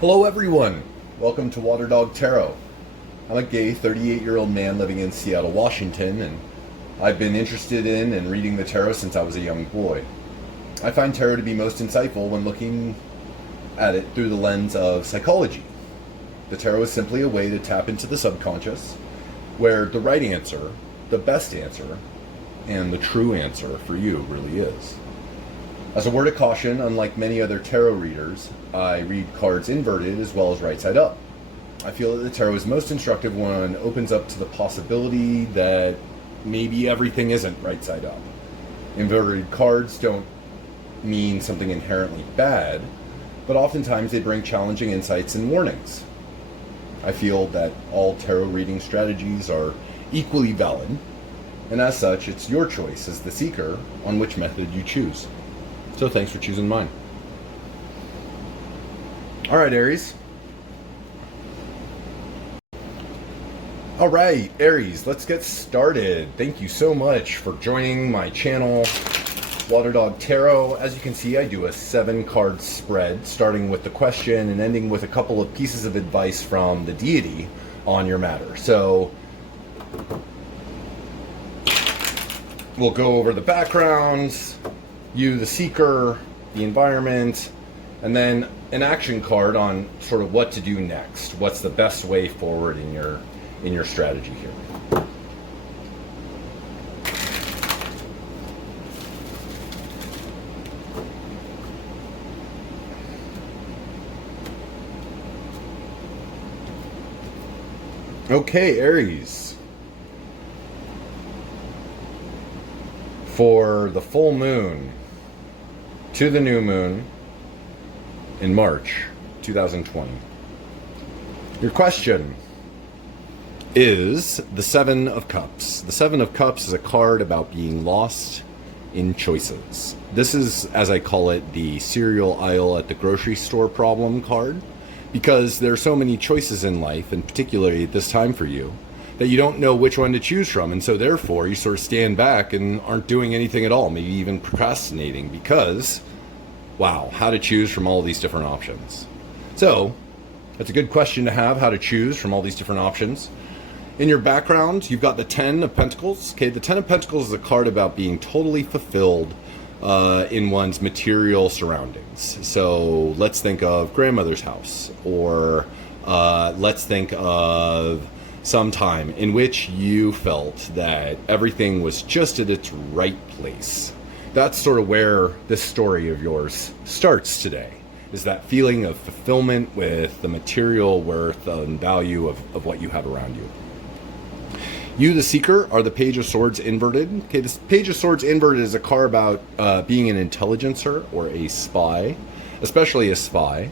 Hello everyone, welcome to Water Dog Tarot. I'm a gay 38-year-old man living in Seattle, Washington, and I've been interested in and reading the tarot since I was a young boy. I find tarot to be most insightful when looking at it through the lens of psychology. The tarot is simply a way to tap into the subconscious, where the right answer, the best answer, and the true answer for you really is. As a word of caution, unlike many other tarot readers, I read cards inverted as well as right side up. I feel that the tarot is most instructive when it opens up to the possibility that maybe everything isn't right side up. Inverted cards don't mean something inherently bad, but oftentimes they bring challenging insights and warnings. I feel that all tarot reading strategies are equally valid, and as such, it's your choice as the seeker on which method you choose. So thanks for choosing mine. All right, Aries. All right, Aries, let's get started. Thank you so much for joining my channel, Water Dog Tarot. As you can see, I do a 7-card spread, starting with the question and ending with a couple of pieces of advice from the deity on your matter. So we'll go over the backgrounds, you, the seeker, the environment, and then an action card on sort of what to do next. What's the best way forward in your strategy here. Okay, Aries. For the full moon to the new moon in March 2020. Your question is the 7 of Cups. The 7 of Cups is a card about being lost in choices. This is, as I call it, the cereal aisle at the grocery store problem card, because there are so many choices in life, and particularly at this time for you, that you don't know which one to choose from, and so therefore you sort of stand back and aren't doing anything at all, maybe even procrastinating, because, wow, how to choose from all these different options. So, that's a good question to have, how to choose from all these different options. In your background, you've got the 10 of Pentacles. Okay, the 10 of Pentacles is a card about being totally fulfilled in one's material surroundings. So let's think of grandmother's house, or let's think of some time in which you felt that everything was just at its right place. That's sort of where this story of yours starts today, is that feeling of fulfillment with the material worth and value of what you have around you. You, the seeker, are the Page of Swords inverted. Okay, this Page of Swords inverted is a card about being an intelligencer or a spy, especially a spy.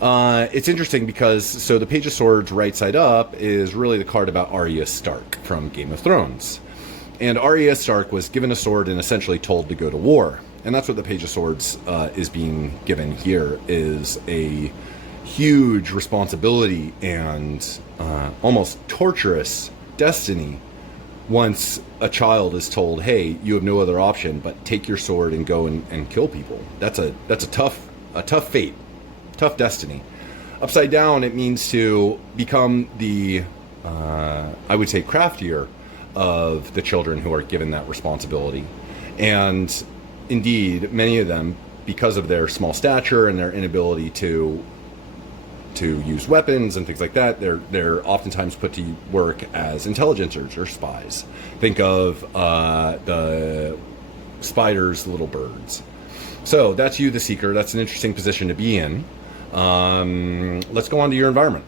It's interesting because, so the Page of Swords right side up is really the card about Arya Stark from Game of Thrones. And Arya Stark was given a sword and essentially told to go to war. And that's what the Page of Swords is being given here, is a huge responsibility and almost torturous destiny once a child is told, hey, you have no other option but take your sword and go and kill people. That's a tough fate, tough destiny. Upside down, it means to become the I would say craftier of the children who are given that responsibility. And indeed, many of them, because of their small stature and their inability to use weapons and things like that, they're oftentimes put to work as intelligencers or spies. Think of the spiders, little birds. So that's you, the seeker. That's an interesting position to be in. Let's go on to your environment.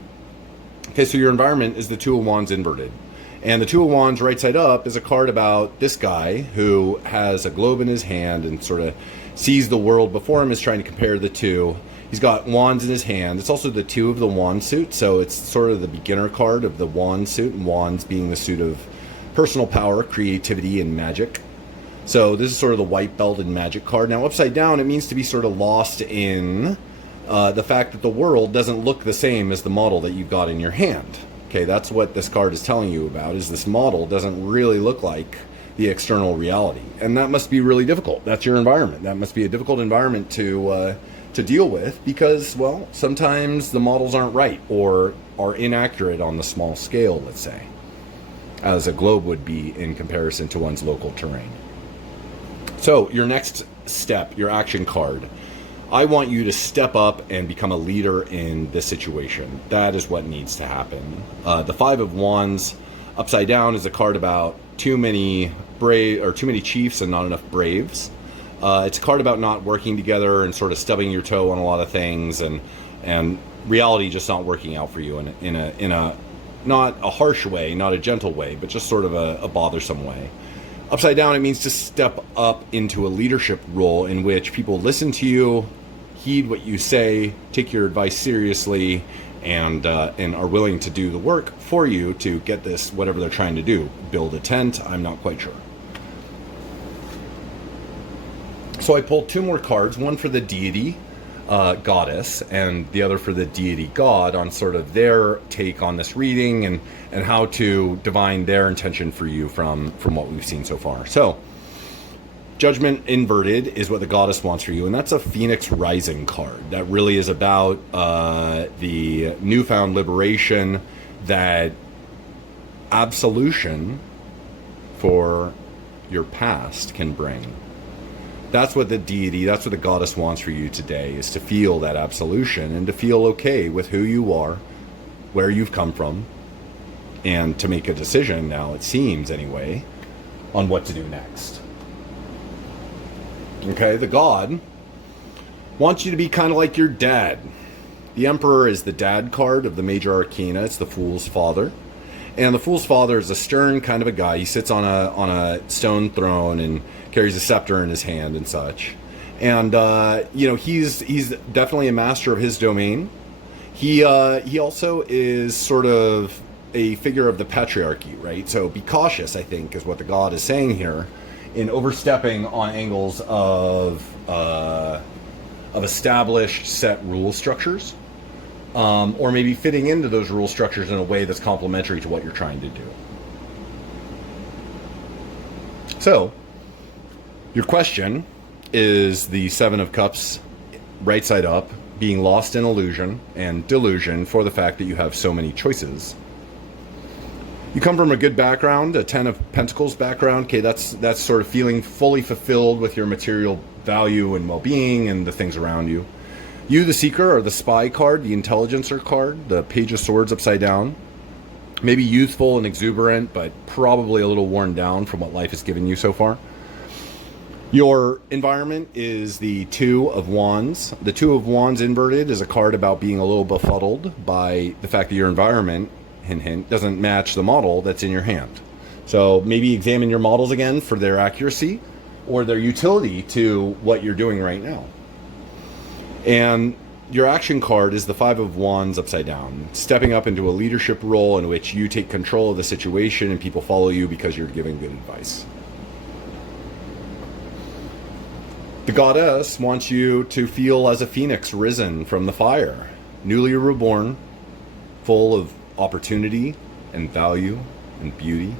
Okay, so your environment is the 2 of Wands inverted. And the 2 of Wands right side up is a card about this guy who has a globe in his hand and sort of sees the world before him, is trying to compare the two. He's got wands in his hand. It's also the 2 of the wand suit, so it's sort of the beginner card of the wand suit, and wands being the suit of personal power, creativity, and magic. So this is sort of the white belt and magic card. Now upside down, it means to be sort of lost in the fact that the world doesn't look the same as the model that you've got in your hand. Okay, that's what this card is telling you about, is this model doesn't really look like the external reality. And that must be really difficult. That's your environment. That must be a difficult environment to to deal with because, well, sometimes the models aren't right or are inaccurate on the small scale, let's say, as a globe would be in comparison to one's local terrain. So your next step, your action card, I want you to step up and become a leader in this situation. That is what needs to happen. The Five of Wands upside down is a card about too many chiefs and not enough braves. It's a card about not working together and sort of stubbing your toe on a lot of things, and reality just not working out for you in a not a harsh way, not a gentle way, but just sort of a bothersome way. Upside down, it means to step up into a leadership role in which people listen to you, heed what you say, take your advice seriously, and are willing to do the work for you to get this, whatever they're trying to do. Build a tent, I'm not quite sure. So I pulled two more cards, one for the deity, goddess, and the other for the deity god, on sort of their take on this reading and how to divine their intention for you from what we've seen so far. So Judgment inverted is what the goddess wants for you, and that's a Phoenix Rising card. That really is about the newfound liberation that absolution for your past can bring. That's what the deity, that's what the goddess wants for you today, is to feel that absolution and to feel okay with who you are, where you've come from, and to make a decision now, it seems anyway, on what to do next. Okay, the god wants you to be kind of like your dad. The Emperor is the dad card of the major arcana. It's the Fool's Father. And the Fool's Father is a stern kind of a guy. He sits on a stone throne and carries a scepter in his hand and such. And he's definitely a master of his domain. He also is sort of a figure of the patriarchy, right? So be cautious, I think, is what the god is saying here, in overstepping on angles of established set rule structures. Or maybe fitting into those rule structures in a way that's complementary to what you're trying to do. So, your question is the Seven of Cups, right side up, being lost in illusion and delusion for the fact that you have so many choices. You come from a good background, a Ten of Pentacles background. Okay, that's sort of feeling fully fulfilled with your material value and well-being and the things around you. You, the Seeker, or the Spy card, the Intelligencer card, the Page of Swords upside down. Maybe youthful and exuberant, but probably a little worn down from what life has given you so far. Your environment is the Two of Wands. The Two of Wands inverted is a card about being a little befuddled by the fact that your environment, hint, hint, doesn't match the model that's in your hand. So maybe examine your models again for their accuracy or their utility to what you're doing right now. And your action card is the Five of Wands upside down, stepping up into a leadership role in which you take control of the situation and people follow you because you're giving good advice. The goddess wants you to feel as a phoenix risen from the fire, newly reborn, full of opportunity and value and beauty.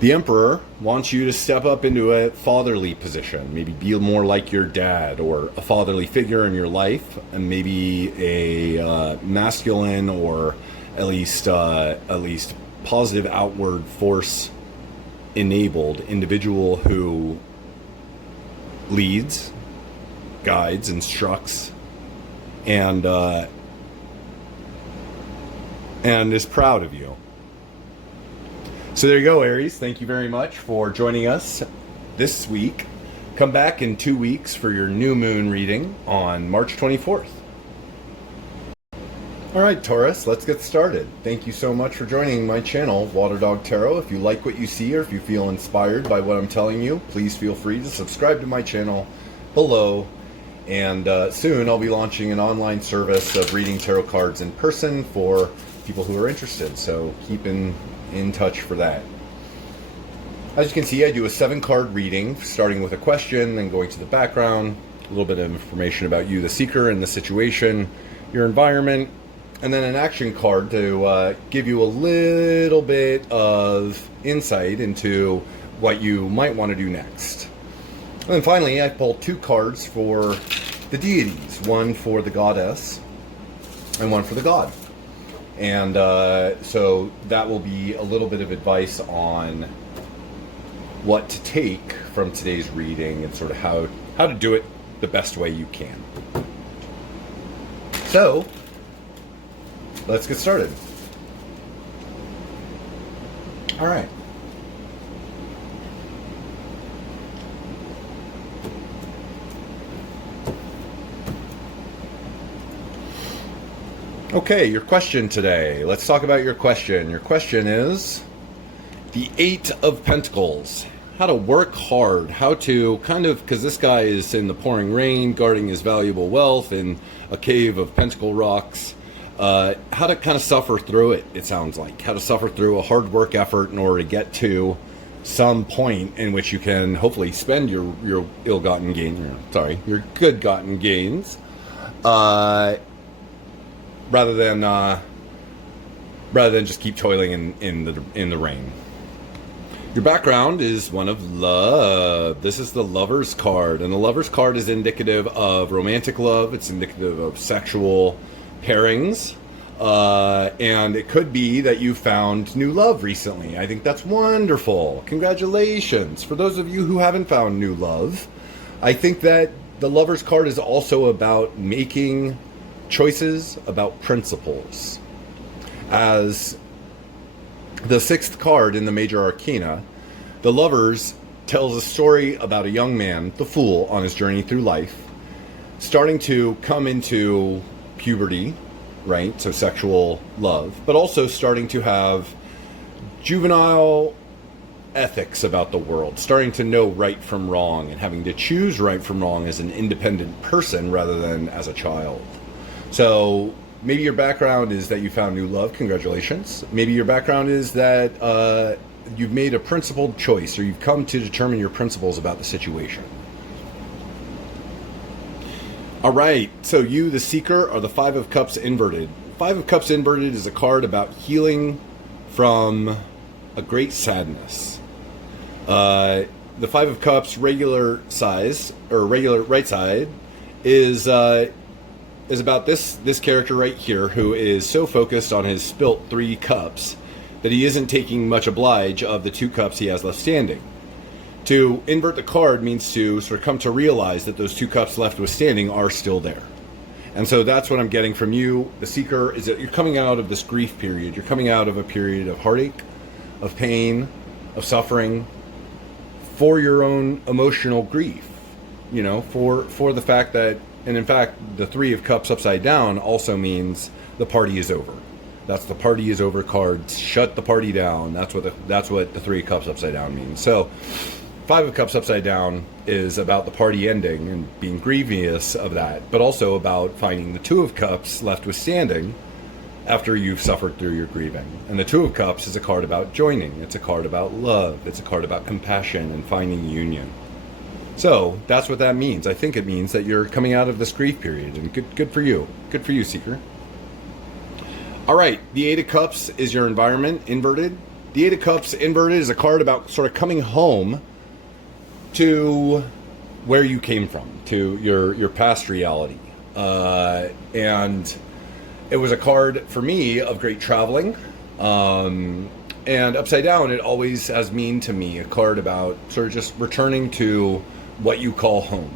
The Emperor wants you to step up into a fatherly position, maybe be more like your dad or a fatherly figure in your life, and maybe a masculine or at least positive outward force enabled individual who leads, guides, instructs, and is proud of you. So there you go, Aries. Thank you very much for joining us this week. Come back in 2 weeks for your new moon reading on March 24th. All right, Taurus, let's get started. Thank you so much for joining my channel, Water Dog Tarot. If you like what you see or if you feel inspired by what I'm telling you, please feel free to subscribe to my channel below. And soon I'll be launching an online service of reading tarot cards in person for people who are interested. So keep in touch for that. As you can see, I do a 7-card reading, starting with a question, then going to the background, a little bit of information about you, the seeker, and the situation, your environment, and then an action card to give you a little bit of insight into what you might want to do next. And then finally, I pulled 2 cards for the deities. One for the goddess and one for the god. And so that will be a little bit of advice on what to take from today's reading and sort of how to do it the best way you can. So, let's get started. All right. Okay, your question today. Let's talk about your question. Your question is the 8 of Pentacles. How to work hard. How to kind of, because this guy is in the pouring rain, guarding his valuable wealth in a cave of pentacle rocks. How to kind of suffer through it, it sounds like. How to suffer through a hard work effort in order to get to some point in which you can hopefully spend your ill-gotten gains, your good-gotten gains. Rather than just keep toiling in the rain. Your background is one of love. This is the Lover's card, and the Lover's card is indicative of romantic love. It's indicative of sexual pairings, and it could be that you found new love recently. I think that's wonderful. Congratulations. For those of you who haven't found new love, I think that the Lover's card is also about making choices, about principles. As the 6th card in the major arcana, the Lovers tells a story about a young man, the Fool, on his journey through life, starting to come into puberty, right? So sexual love, but also starting to have juvenile ethics about the world, starting to know right from wrong and having to choose right from wrong as an independent person rather than as a child. So maybe your background is that you found new love. Congratulations. Maybe your background is that you've made a principled choice, or you've come to determine your principles about the situation. All right. So you, the Seeker, are the 5 of Cups inverted. 5 of Cups inverted is a card about healing from a great sadness. The 5 of Cups regular size, or regular right side, is about this character right here, who is so focused on his spilt 3 cups that he isn't taking much oblige of the 2 cups he has left standing. To invert the card means to sort of come to realize that those 2 cups left withstanding are still there. And so that's what I'm getting from you, the Seeker, is that you're coming out of this grief period. You're coming out of a period of heartache, of pain, of suffering, for your own emotional grief, for the fact that, and in fact, the 3 of Cups upside down also means the party is over. That's the party is over card. Shut the party down. That's what the 3 of Cups upside down means. So 5 of Cups upside down is about the party ending and being grievous of that, but also about finding the 2 of Cups left withstanding after you've suffered through your grieving. And the 2 of Cups is a card about joining. It's a card about love. It's a card about compassion and finding union. So that's what that means. I think it means that you're coming out of this grief period, and good for you. Good for you, Seeker. All right, the 8 of Cups is your environment, inverted. The 8 of Cups inverted is a card about sort of coming home to where you came from, to your past reality. And it was a card for me of great traveling. And upside down, it always has mean to me, a card about sort of just returning to what you call home.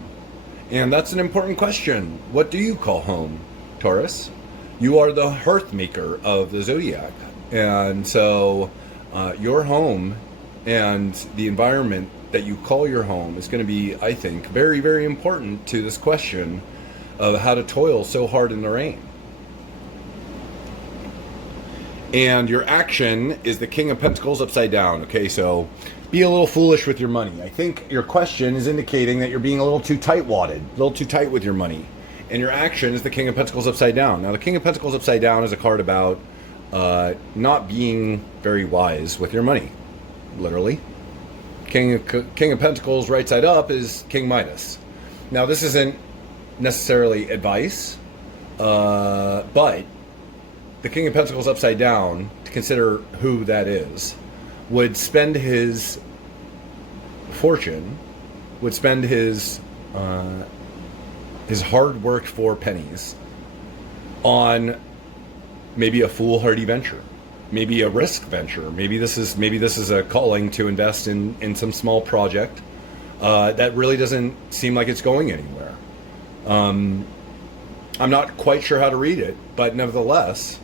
And that's an important question. What do you call home, Taurus? You are the hearth maker of the zodiac. And so your home and the environment that you call your home is going to be, I think, very, very important to this question of how to toil so hard in the rain. And your action is the King of Pentacles upside down. Okay, so be a little foolish with your money. I think your question is indicating that you're being a little too tight-wadded, a little too tight with your money. And your action is the King of Pentacles upside down. Now, the King of Pentacles upside down is a card about not being very wise with your money, literally. King of Pentacles right side up is King Midas. Now, this isn't necessarily advice, but the King of Pentacles upside down, to consider who that is, would spend his fortune would spend his hard work for pennies on maybe a foolhardy venture, maybe a risk venture. Maybe this is a calling to invest in some small project that really doesn't seem like it's going anywhere. I'm not quite sure how to read it, but nevertheless,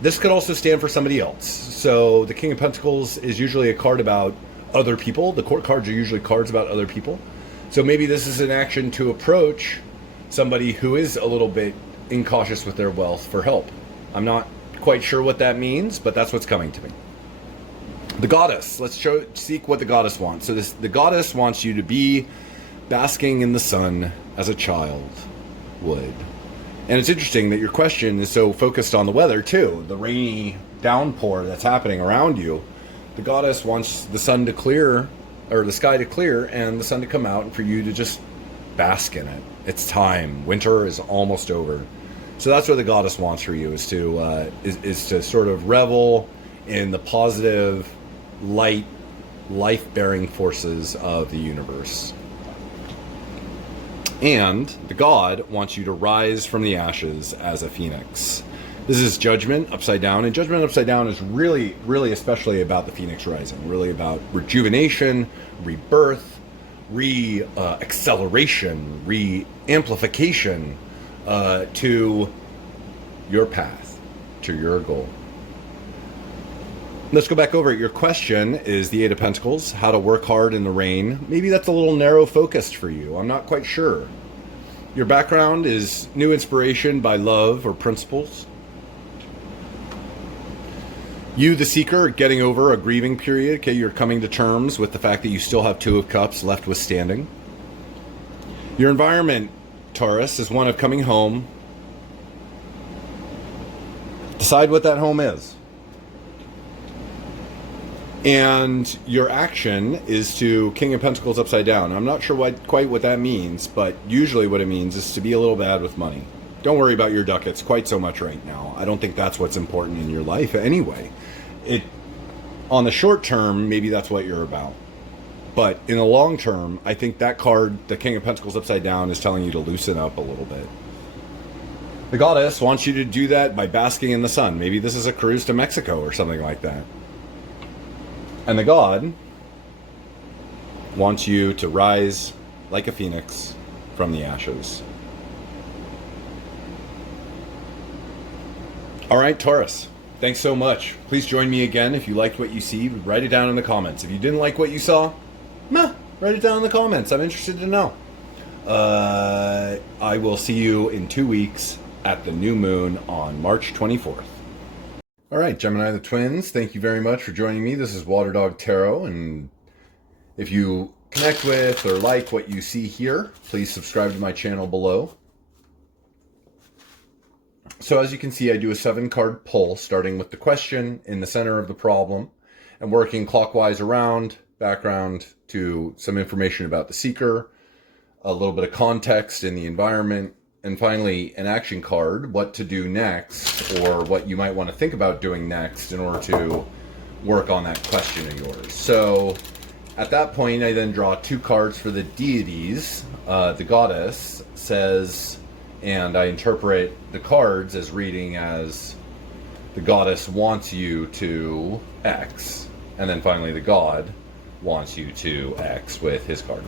this could also stand for somebody else. So the King of Pentacles is usually a card about other people. The court cards are usually cards about other people. So maybe this is an action to approach somebody who is a little bit incautious with their wealth for help. I'm not quite sure what that means, but that's what's coming to me. The goddess. Let's seek what the goddess wants. So the goddess wants you to be basking in the sun as a child would. And it's interesting that your question is so focused on the weather too, the rainy downpour that's happening around you. The goddess wants the sun to clear, or the sky to clear, and the sun to come out, and for you to just bask in it. It's time. Winter is almost over. So that's what the goddess wants for you, is to sort of revel in the positive, light, life-bearing forces of the universe. And the god wants you to rise from the ashes as a phoenix. This is Judgment upside down, and Judgment upside down is really, really especially about the phoenix rising, really about rejuvenation, rebirth, acceleration, amplification to your path, to your goal. Let's go back over it. Your question is the Eight of Pentacles, how to work hard in the rain. Maybe that's a little narrow focused for you. I'm not quite sure. Your background is new inspiration by love or principles. You, the seeker, are getting over a grieving period. Okay, you're coming to terms with the fact that you still have Two of Cups left withstanding. Your environment, Taurus, is one of coming home. Decide what that home is. And your action is to King of Pentacles upside down. I'm not sure quite what that means, but usually what it means is to be a little bad with money. Don't worry about your ducats quite so much right now. I don't think that's what's important in your life anyway. On the short term, maybe that's what you're about. But in the long term, I think that card, the King of Pentacles upside down, is telling you to loosen up a little bit. The goddess wants you to do that by basking in the sun. Maybe this is a cruise to Mexico or something like that. And the god wants you to rise like a phoenix from the ashes. All right, Taurus, thanks so much. Please join me again. If you liked what you see, write it down in the comments. If you didn't like what you saw, write it down in the comments. I'm interested to know. I will see you in 2 weeks at the new moon on March 24th. All right, Gemini the twins, thank you very much for joining me. This is Water Dog Tarot, and if you connect with or like what you see here, please subscribe to my channel below. So as you can see, I do a 7-card pull, starting with the question in the center of the problem, and working clockwise around, background to some information about the seeker, a little bit of context in the environment, and finally, an action card, what to do next, or what you might want to think about doing next in order to work on that question of yours. So at that point, I then draw 2 cards for the deities. The goddess says, and I interpret the cards as reading as the goddess wants you to X, and then finally the god wants you to X with his card.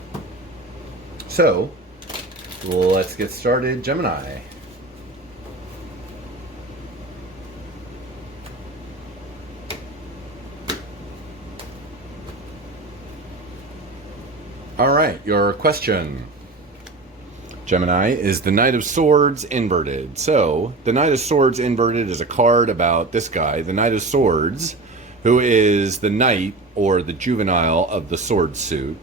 So let's get started, Gemini. All right, your question, Gemini, is the Knight of Swords inverted. So the Knight of Swords inverted is a card about this guy, the Knight of Swords, who is the knight or the juvenile of the sword suit.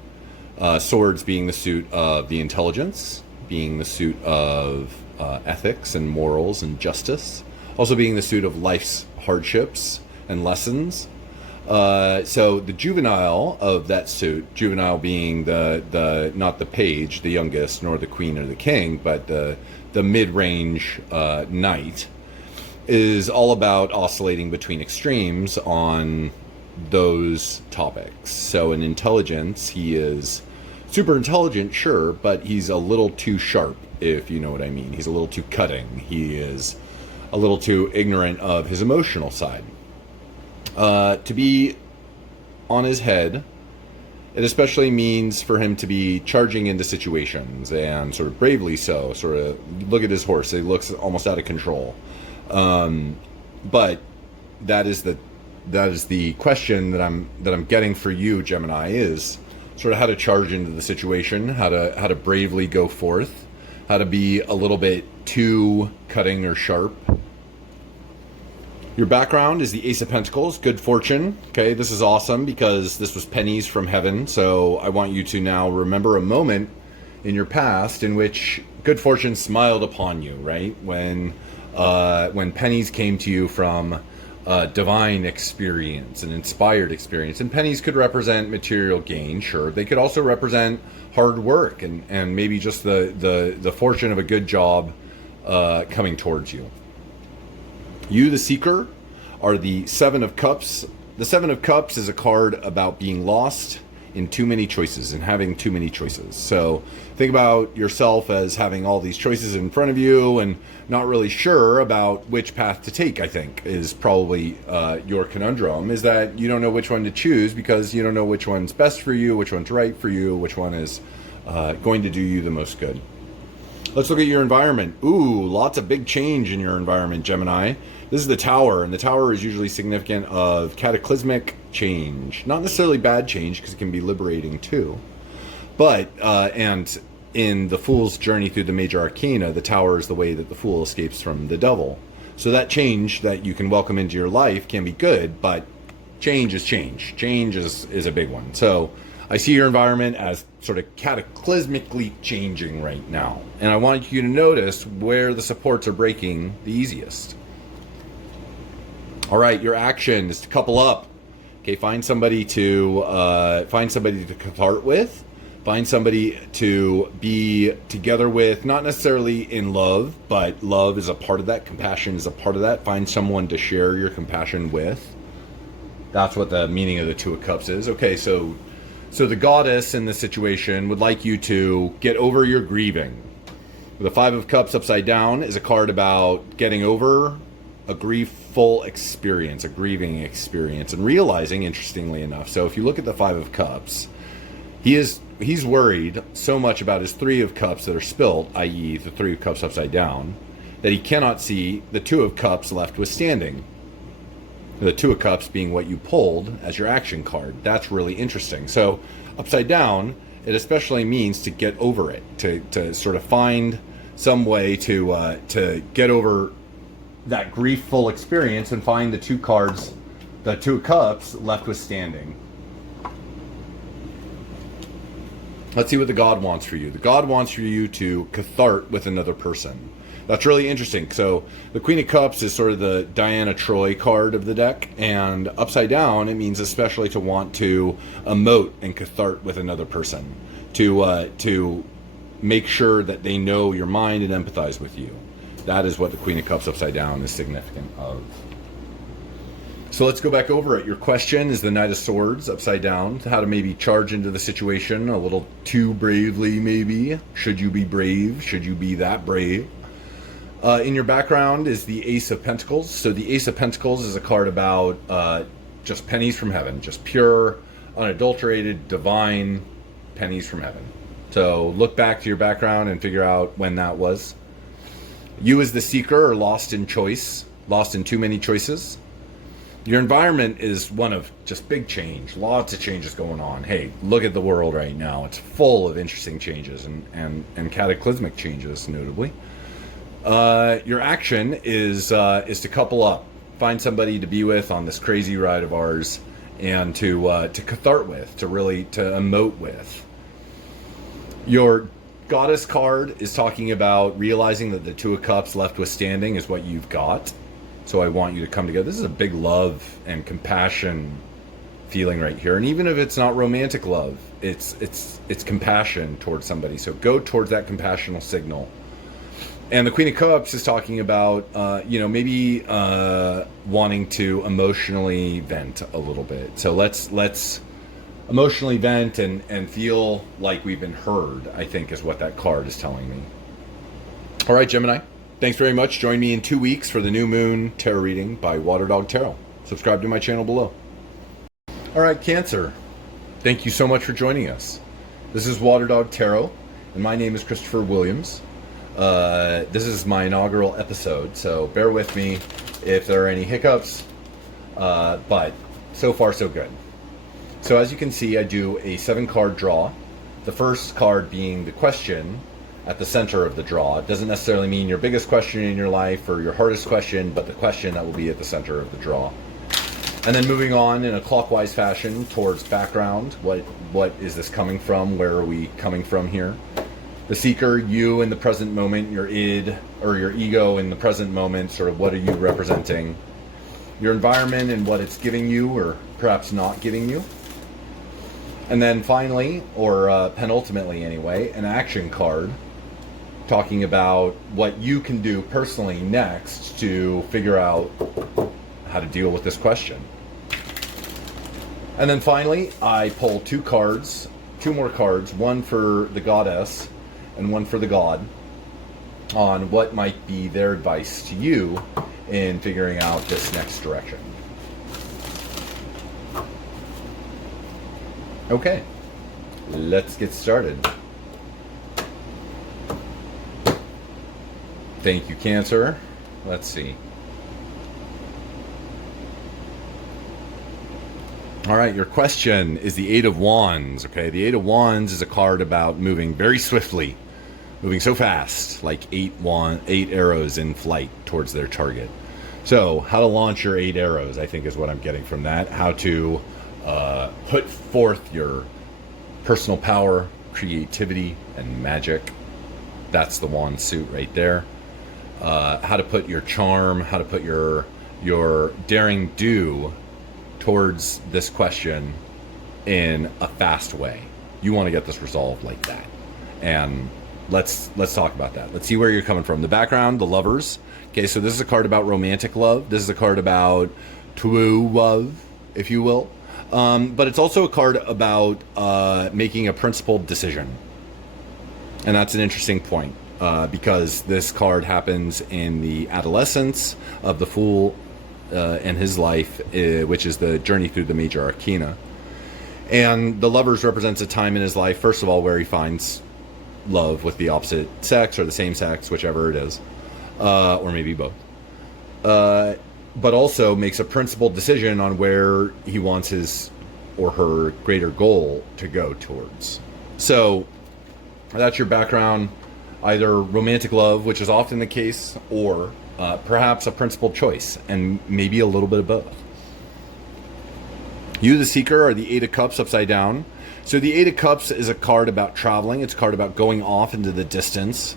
Swords being the suit of the intelligence, being the suit of ethics and morals and justice, also being the suit of life's hardships and lessons. So the juvenile of that suit, juvenile being the not the page, the youngest, nor the queen or the king, but the mid-range knight, is all about oscillating between extremes on those topics. So in intelligence, he is Super intelligent, sure, but he's a little too sharp, if you know what I mean. He's a little too cutting. He is a little too ignorant of his emotional side. To be on his head, it especially means for him to be charging into situations, and sort of bravely so. Sort of look at his horse; he looks almost out of control. But that is the question that I'm getting for you, Gemini, is sort of how to charge into the situation, how to bravely go forth, how to be a little bit too cutting or sharp. Your background is the Ace of Pentacles, good fortune. Okay, this is awesome because this was pennies from heaven. So I want you to now remember a moment in your past in which good fortune smiled upon you, right? When pennies came to you from divine experience, an inspired experience. And pennies could represent material gain, sure. They could also represent hard work and maybe just the fortune of a good job coming towards you. You, the seeker, are the Seven of Cups. The Seven of Cups is a card about being lost in too many choices and having too many choices. So think about yourself as having all these choices in front of you and not really sure about which path to take, I think, is probably your conundrum, is that you don't know which one to choose because you don't know which one's best for you, which one's right for you, which one is going to do you the most good. Let's look at your environment. Ooh, lots of big change in your environment, Gemini. This is the Tower, and the Tower is usually significant of cataclysmic change. Not necessarily bad change, because it can be liberating too. But, and in the Fool's journey through the major arcana, the Tower is the way that the Fool escapes from the devil. So that change that you can welcome into your life can be good, but change is change. Change is a big one. So I see your environment as sort of cataclysmically changing right now. And I want you to notice where the supports are breaking the easiest. All right, your action is to couple up. Okay, find somebody to cathartic with. Find somebody to be together with, not necessarily in love, but love is a part of that. Compassion is a part of that. Find someone to share your compassion with. That's what the meaning of the Two of Cups is. Okay, so the goddess in this situation would like you to get over your grieving. The Five of Cups upside down is a card about getting over a griefful experience, a grieving experience, and realizing, interestingly enough, so if you look at the Five of Cups, he's worried so much about his Three of Cups that are spilt, i.e. the Three of Cups upside down, that he cannot see the Two of Cups left withstanding. The Two of Cups being what you pulled as your action card. That's really interesting. So upside down, it especially means to get over it, to sort of find some way to get over that griefful experience and find the two cards, the Two of Cups left withstanding. Let's see what the God wants for you. The God wants for you to cathart with another person. That's really interesting. So the Queen of Cups is sort of the Diana Troy card of the deck, and upside down it means especially to want to emote and cathart with another person, to make sure that they know your mind and empathize with you. That is what the Queen of Cups upside down is significant of. So let's go back over it. Your question is the Knight of Swords upside down, how to maybe charge into the situation a little too bravely, maybe. Should you be brave? Should you be that brave? In your background is the Ace of Pentacles. So the Ace of Pentacles is a card about just pennies from heaven, just pure, unadulterated, divine pennies from heaven. So look back to your background and figure out when that was. You as the seeker are lost in choice, lost in too many choices. Your environment is one of just big change, lots of changes going on. Hey, look at the world right now. It's full of interesting changes and cataclysmic changes, notably. Your action is to couple up, find somebody to be with on this crazy ride of ours, and to cathart with, to emote with. Your Goddess card is talking about realizing that the Two of Cups left withstanding is what you've got. So I want you to come together. This is a big love and compassion feeling right here, and even if it's not romantic love, it's compassion towards somebody. So go towards that compassional signal. And the Queen of Cups is talking about, maybe wanting to emotionally vent a little bit. So let's emotionally vent and feel like we've been heard, I think is what that card is telling me. All right, Gemini. Thanks very much. Join me in 2 weeks for the new moon tarot reading by Water Dog Tarot. Subscribe to my channel below. All right, Cancer. Thank you so much for joining us. This is Water Dog Tarot, and my name is Christopher Williams. This is my inaugural episode, so bear with me if there are any hiccups, but so far so good. So as you can see, I do a 7-card draw. The first card being the question at the center of the draw. It doesn't necessarily mean your biggest question in your life or your hardest question, but the question that will be at the center of the draw. And then moving on in a clockwise fashion towards background. What is this coming from? Where are we coming from here? The seeker, you in the present moment, your id or your ego in the present moment, sort of what are you representing? Your environment and what it's giving you or perhaps not giving you. And then finally, or penultimately anyway, an action card talking about what you can do personally next to figure out how to deal with this question. And then finally, I pull 2 more cards, one for the goddess and one for the god, on what might be their advice to you in figuring out this next direction. Okay, let's get started. Thank you, Cancer. Let's see. All right, your question is the 8 of Wands. Okay, the 8 of Wands is a card about moving very swiftly, moving so fast, like 8 arrows in flight towards their target. So, how to launch your 8 arrows, I think is what I'm getting from that. How to put forth your personal power, creativity, and magic. That's the wand suit right there. How to put your charm, how to put your daring do towards this question in a fast way. You want to get this resolved like that. And let's talk about that. Let's see where you're coming from. The background, the lovers. Okay, so this is a card about romantic love. This is a card about true love, if you will. But it's also a card about making a principled decision. And that's an interesting point. Because this card happens in the adolescence of the Fool and his life, which is the journey through the major arcana. And the lovers represents a time in his life, first of all, where he finds love with the opposite sex or the same sex, whichever it is, or maybe both. But also makes a principled decision on where he wants his or her greater goal to go towards. So that's your background. Either romantic love, which is often the case, or perhaps a principled choice, and maybe a little bit of both. You, the seeker, are the 8 of Cups upside down. So the 8 of Cups is a card about traveling. It's a card about going off into the distance.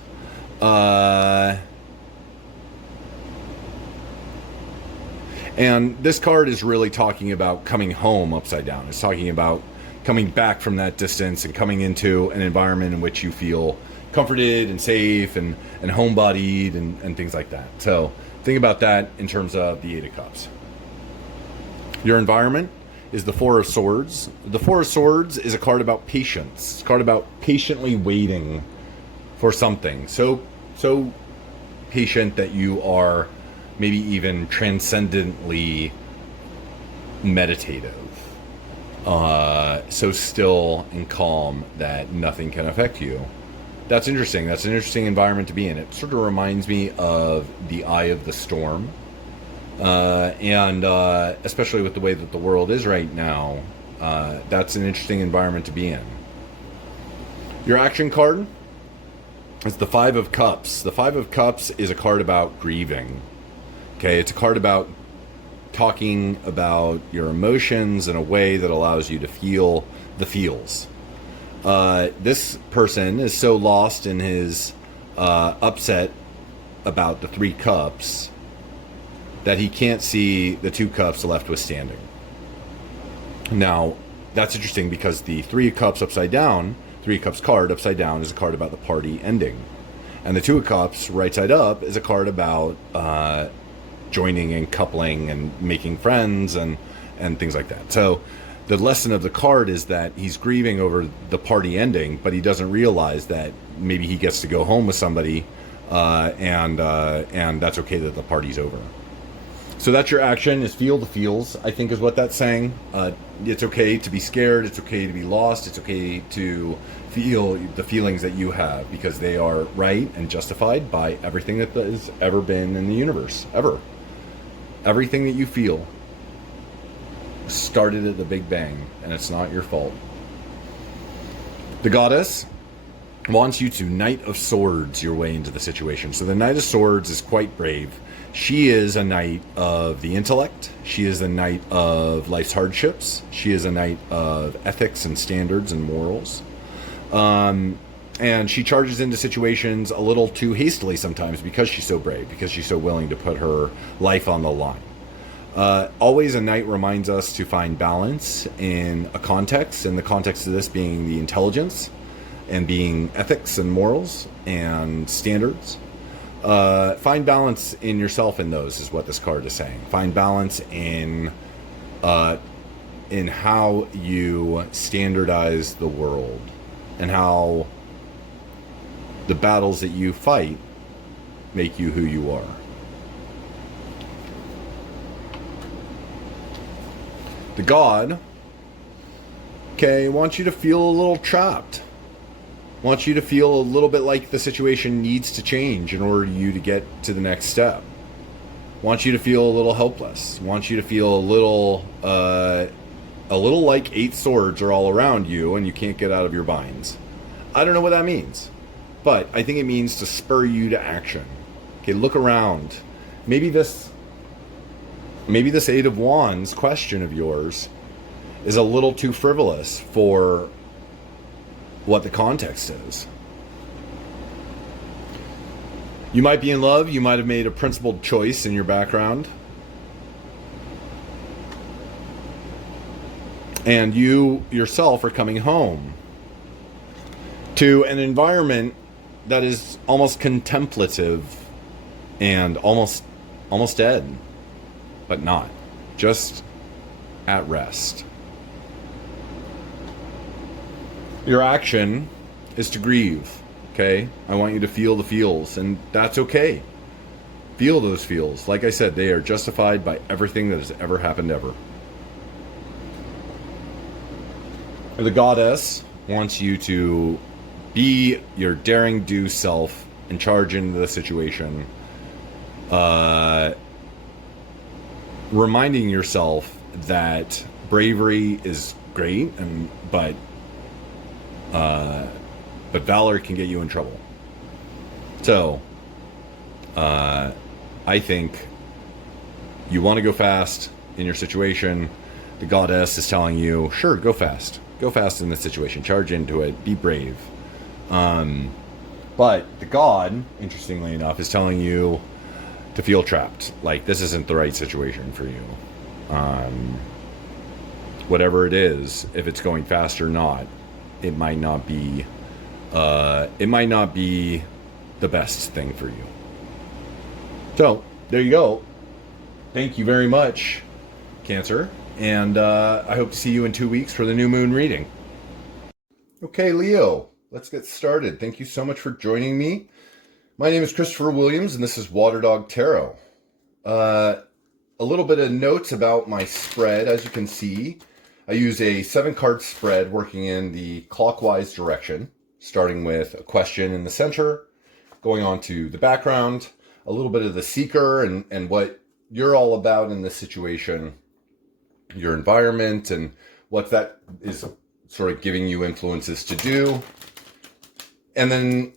And this card is really talking about coming home upside down. It's talking about coming back from that distance and coming into an environment in which you feel comforted and safe and homebodied and things like that. So think about that in terms of the 8 of Cups. Your environment is the 4 of Swords. The 4 of Swords is a card about patience. It's a card about patiently waiting for something. So patient that you are maybe even transcendently meditative. So still and calm that nothing can affect you. That's interesting. That's an interesting environment to be in. It sort of reminds me of the eye of the storm. And especially with the way that the world is right now, that's an interesting environment to be in. Your action card is the 5 of Cups. The 5 of Cups is a card about grieving. Okay, it's a card about talking about your emotions in a way that allows you to feel the feels. This person is so lost in his upset about the 3 cups that he can't see the 2 cups left with standing. Now, that's interesting because the 3 of Cups upside down, 3 of Cups card upside down is a card about the party ending. And the 2 of Cups right side up is a card about joining and coupling and making friends and things like that. So The lesson of the card is that he's grieving over the party ending, but he doesn't realize that maybe he gets to go home with somebody, and that's okay that the party's over. So that's your action, is feel the feels, I think is what that's saying. It's okay to be scared. It's okay to be lost. It's okay to feel the feelings that you have, because they are right and justified by everything that has ever been in the universe, ever. Everything that you feel started at the Big Bang, and it's not your fault. The goddess wants you to Knight of Swords your way into the situation. So the Knight of Swords is quite brave. She is a knight of the intellect. She is a knight of life's hardships. She is a knight of ethics and standards and morals. And she charges into situations a little too hastily sometimes, because she's so brave, because she's so willing to put her life on the line. Always a knight reminds us to find balance in a context, and the context of this being the intelligence and being ethics and morals and standards. Find balance in yourself in those, is what this card is saying. Find balance in how you standardize the world, and how the battles that you fight make you who you are. The God, okay, wants you to feel a little trapped. Wants you to feel a little bit like the situation needs to change in order for you to get to the next step. Wants you to feel a little helpless. Wants you to feel a little like 8 swords are all around you and you can't get out of your binds. I don't know what that means, but I think it means to spur you to action. Okay, look around. Maybe this 8 of Wands question of yours is a little too frivolous for what the context is. You might be in love. You might have made a principled choice in your background. And you yourself are coming home to an environment that is almost contemplative and almost dead, but not. Just at rest. Your action is to grieve, okay? I want you to feel the feels, and that's okay. Feel those feels. Like I said, they are justified by everything that has ever happened ever. The goddess wants you to be your daring do self and charge into the situation. Reminding yourself that bravery is great, but valor can get you in trouble. So, I think you want to go fast in your situation. The goddess is telling you, sure, go fast. Go fast in this situation. Charge into it. Be brave. But the god, interestingly enough, is telling you to feel trapped. Like, this isn't the right situation for you. Whatever it is, if it's going fast or not, it might not be the best thing for you. So, there you go. Thank you very much, Cancer. And I hope to see you in 2 weeks for the new moon reading. Okay, Leo, let's get started. Thank you so much for joining me. My name is Christopher Williams, and this is Water Dog Tarot. A little bit of notes about my spread. As you can see, I use a 7-card spread working in the clockwise direction, starting with a question in the center, going on to the background, a little bit of the seeker and what you're all about in this situation, your environment, and what that is sort of giving you influences to do. And then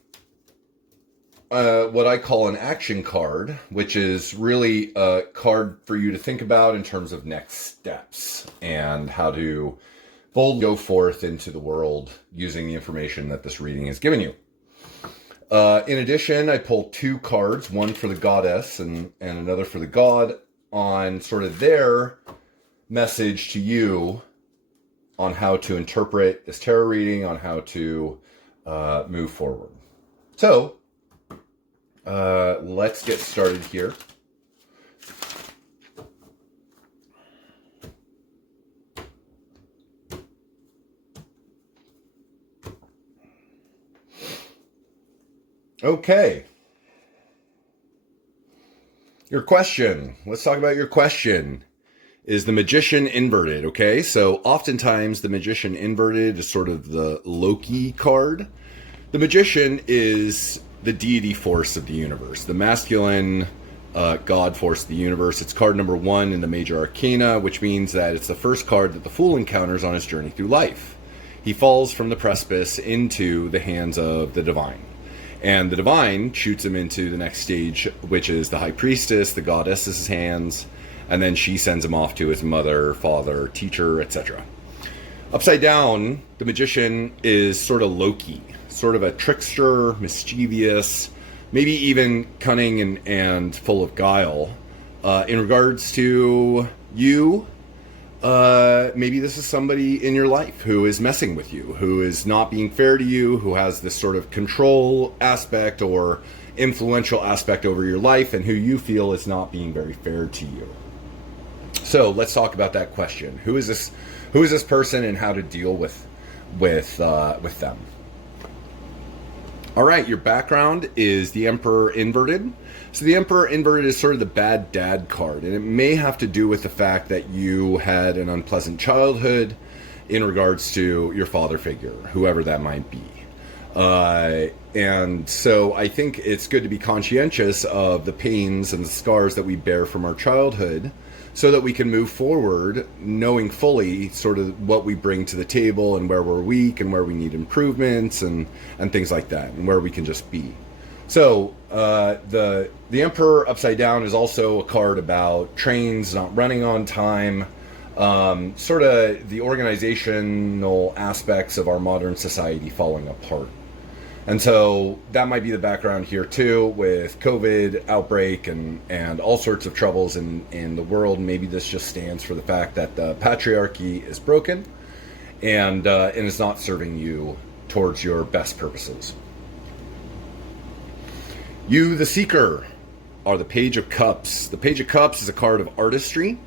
what I call an action card, which is really a card for you to think about in terms of next steps and how to boldly go forth into the world using the information that this reading has given you. In addition, I pulled 2 cards, one for the goddess and another for the god, on sort of their message to you on how to interpret this tarot reading, on how to move forward. So, let's get started here. Okay. Your question. Let's talk about your question. Is the Magician inverted? Okay, so oftentimes the Magician inverted is sort of the Loki card. The Magician is the deity force of the universe, the masculine god force of the universe. It's card number 1 in the major arcana, which means that it's the first card that the Fool encounters on his journey through life. He falls from the precipice into the hands of the divine. And the divine shoots him into the next stage, which is the High Priestess, the goddess's hands, and then she sends him off to his mother, father, teacher, etc. Upside down, the Magician is sort of Loki, sort of a trickster, mischievous, maybe even cunning and full of guile. In regards to you, maybe this is somebody in your life who is messing with you, who is not being fair to you, who has this sort of control aspect or influential aspect over your life, and who you feel is not being very fair to you. So let's talk about that question. Who is this person, and how to deal with them? All right, your background is the Emperor inverted. So the Emperor inverted is sort of the bad dad card, and it may have to do with the fact that you had an unpleasant childhood in regards to your father figure, whoever that might be. And so I think it's good to be conscientious of the pains and the scars that we bear from our childhood, so that we can move forward knowing fully sort of what we bring to the table and where we're weak and where we need improvements and things like that, and where we can just be. So the Emperor upside down is also a card about trains not running on time, sort of the organizational aspects of our modern society falling apart. And so that might be the background here too, with COVID outbreak and all sorts of troubles in the world. Maybe this just stands for the fact that the patriarchy is broken and is not serving you towards your best purposes. You, the Seeker, are the Page of Cups. The Page of Cups is a card of artistry.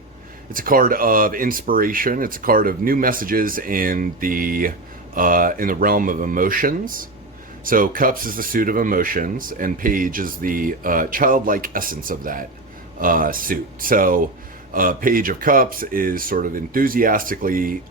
It's a card of inspiration. It's a card of new messages in the realm of emotions. So Cups is the suit of emotions, and Page is the childlike essence of that suit. So Page of Cups is sort of enthusiastically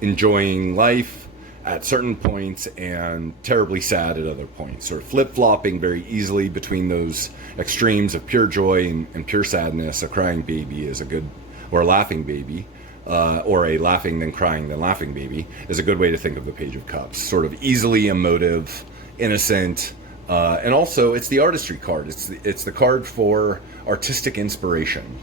enjoying life at certain points and terribly sad at other points, sort of flip-flopping very easily between those extremes of pure joy and pure sadness. A crying baby is a good, or a laughing baby, or a laughing then crying then laughing baby is a good way to think of the Page of Cups. Sort of easily emotive, innocent, and also it's the artistry card. It's the card for artistic inspiration.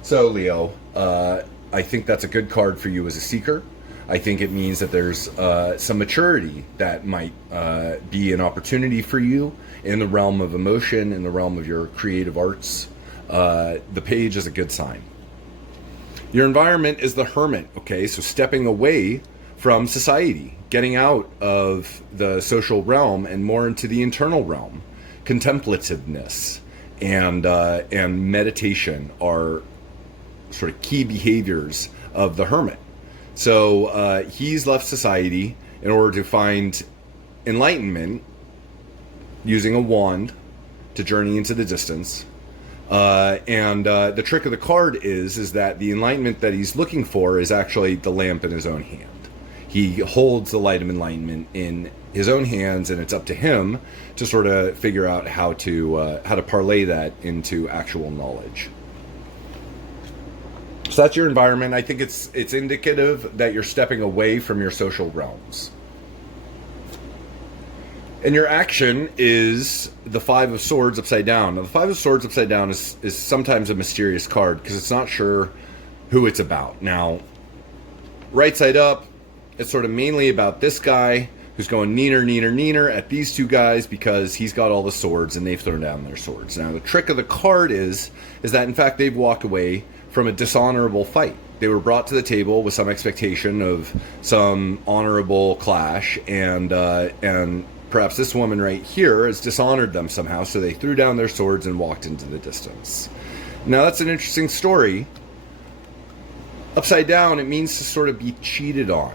So Leo, I think that's a good card for you as a seeker. I think it means that there's some maturity that might be an opportunity for you in the realm of emotion, in the realm of your creative arts. The Page is a good sign. Your environment is the Hermit, okay? So stepping away from society, getting out of the social realm and more into the internal realm. Contemplativeness and meditation are sort of key behaviors of the Hermit. So he's left society in order to find enlightenment using a wand to journey into the distance. The trick of the card is that the enlightenment that he's looking for is actually the lamp in his own hand. He holds the light of enlightenment in his own hands, and it's up to him to sort of figure out how to parlay that into actual knowledge. So that's your environment. I think it's indicative that you're stepping away from your social realms. And your action is the Five of Swords upside down. Now, the Five of Swords upside down is sometimes a mysterious card because it's not sure who it's about. Now, right side up, it's sort of mainly about this guy who's going neener at these two guys because he's got all the swords and they've thrown down their swords. Now, the trick of the card is that, in fact, they've walked away from a dishonorable fight. They were brought to the table with some expectation of some honorable clash, and perhaps this woman right here has dishonored them somehow, so they threw down their swords and walked into the distance. Now, that's an interesting story. Upside down, it means to sort of be cheated on.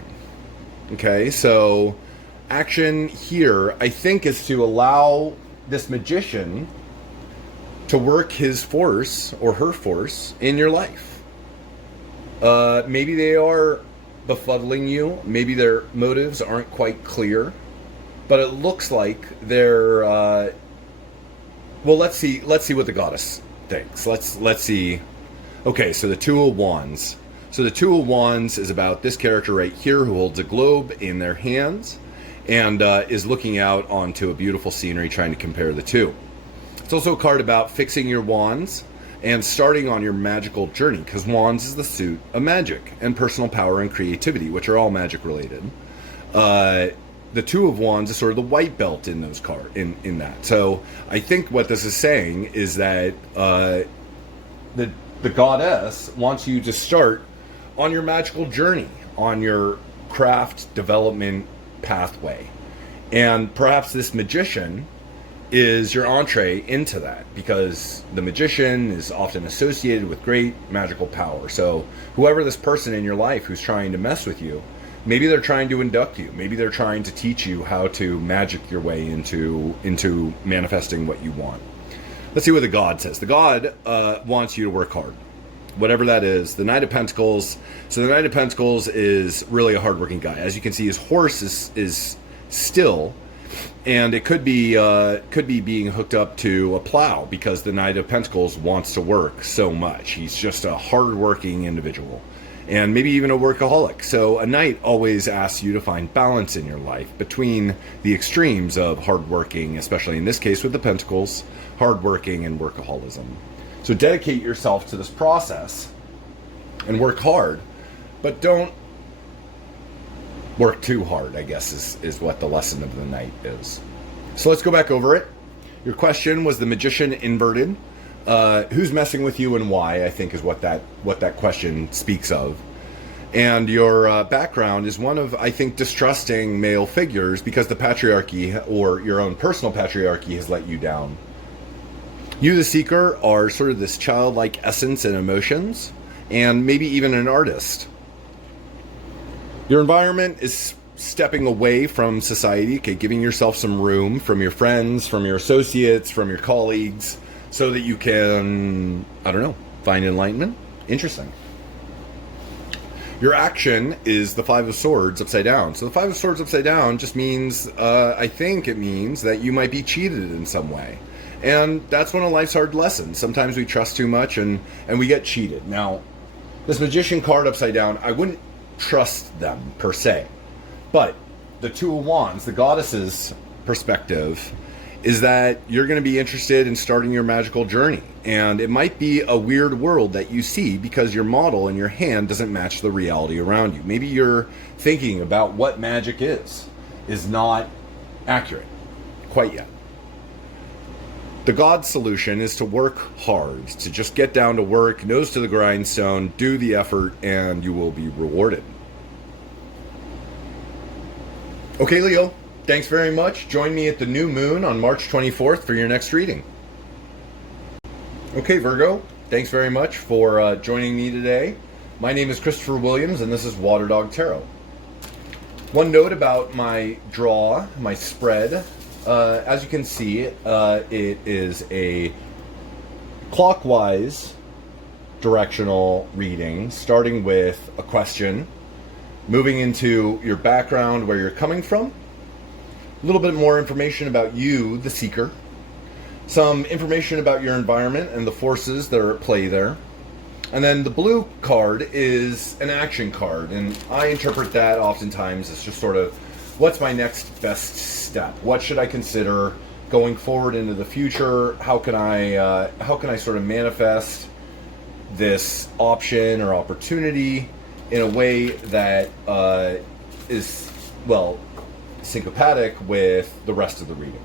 Okay, so action here, I think, is to allow this magician to work his force or her force in your life. Maybe they are befuddling you. Maybe their motives aren't quite clear, but it looks like they're. Well, let's see what the goddess thinks. Let's see. Okay, so the Two of Wands. So the Two of Wands is about this character right here who holds a globe in their hands and is looking out onto a beautiful scenery, trying to compare the two. It's also a card about fixing your wands and starting on your magical journey, because wands is the suit of magic and personal power and creativity, which are all magic related. The Two of Wands is sort of the white belt in those in that. So I think what this is saying is that the goddess wants you to start on your magical journey, on your craft development pathway. And perhaps this magician is your entree into that, because the magician is often associated with great magical power. So whoever this person in your life who's trying to mess with you, maybe they're trying to induct you. Maybe they're trying to teach you how to magic your way into manifesting what you want. Let's see what the god says. The god wants you to work hard, whatever that is. The Knight of Pentacles. So the Knight of Pentacles is really a hardworking guy. As you can see, his horse is still, and it could be being hooked up to a plow, because the Knight of Pentacles wants to work so much. He's just a hardworking individual, and maybe even a workaholic. So a knight always asks you to find balance in your life between the extremes of hardworking, especially in this case with the Pentacles, hardworking and workaholism. So dedicate yourself to this process and work hard, but don't work too hard, I guess, is what the lesson of the night is. So let's go back over it. Your question was the magician inverted. Who's messing with you and why, I think, is what that question speaks of. And your background is one of, I think, distrusting male figures, because the patriarchy, or your own personal patriarchy, has let you down. You, the seeker, are sort of this childlike essence and emotions, and maybe even an artist. Your environment is stepping away from society, okay, giving yourself some room from your friends, from your associates, from your colleagues, so that you can, I don't know, find enlightenment. Interesting. Your action is the Five of Swords upside down. So the Five of Swords upside down just means, I think it means that you might be cheated in some way. And that's one of life's hard lessons. Sometimes we trust too much and we get cheated. Now, this Magician card upside down, I wouldn't trust them per se. But the Two of Wands, the goddess's perspective, is that you're going to be interested in starting your magical journey. And it might be a weird world that you see because your model in your hand doesn't match the reality around you. Maybe your thinking about what magic is not accurate quite yet. The God solution is to work hard, to just get down to work, nose to the grindstone, do the effort, and you will be rewarded. Okay, Leo, thanks very much. Join me at the new moon on March 24th for your next reading. Okay, Virgo, thanks very much for joining me today. My name is Christopher Williams, and this is Water Dog Tarot. One note about my draw, my spread. As you can see, it is a clockwise directional reading, starting with a question, moving into your background, where you're coming from, a little bit more information about you, the seeker, some information about your environment and the forces that are at play there. And then the blue card is an action card, and I interpret that oftentimes as just sort of, what's my next best step? What should I consider going forward into the future? How can I sort of manifest this option or opportunity in a way that is, well, syncopatic with the rest of the reading?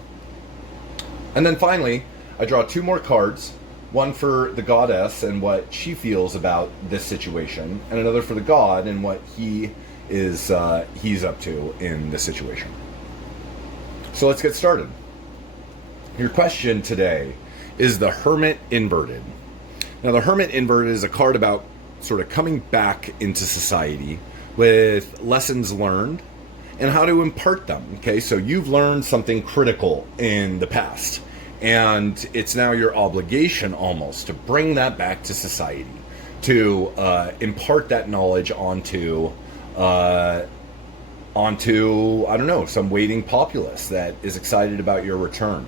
And then finally, I draw two more cards, one for the goddess and what she feels about this situation, and another for the god and what he's up to in this situation. So let's get started. Your question today is the Hermit Inverted. Now, the Hermit Inverted is a card about sort of coming back into society with lessons learned and how to impart them. Okay, so you've learned something critical in the past, and it's now your obligation almost to bring that back to society, to impart that knowledge onto I don't know, some waiting populace that is excited about your return.